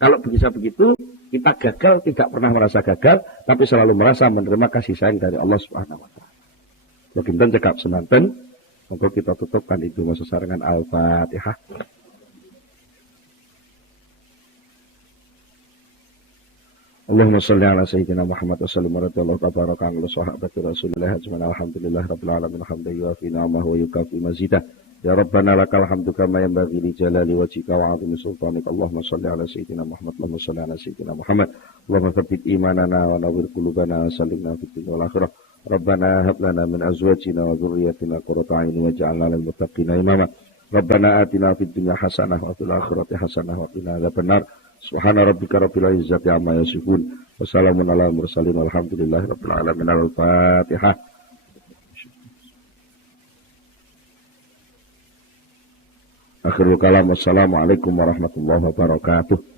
Kalau bisa begitu, kita gagal tidak pernah merasa gagal, tapi selalu merasa menerima kasih sayang dari Allah Subhanahu Wa Taala. Kalau kita cekap semanten, maka kita tutupkan itu sesarengan Al-Fatihah. Allahumma salli ala sayyidina Muhammad wa sallim radhiyallahu tabaraka an sahabati Rasulillah ajmain alhamdulillah rabbil alamin hamdan yuafi ni'amahu wa yukafi mazidah ya rabbana lakal hamdu kama yanbaghi li jalali wajhika wa 'azimi sultanik Allahumma salli ala sayyidina Muhammad Allahumma salli ala sayyidina Muhammad Allahumma tsabbit imanana wa nawwir qulubana wa sallimna fid dunya wal akhirah rabbana hab lana min azwajina wa dhurriyyatina qurrata a'yun waj'alna lil muttaqina imama rabbana atina fid dunya hasanah wa fil akhirati hasanah wa qina adzabannar Subhana rabbika rabbil izzati amma yasifun wa salamun alal mursalin walhamdulillahi rabbil alamin. Al-Fatihah. Akhirul kalam. Wassalamualaikum warahmatullahi wabarakatuh.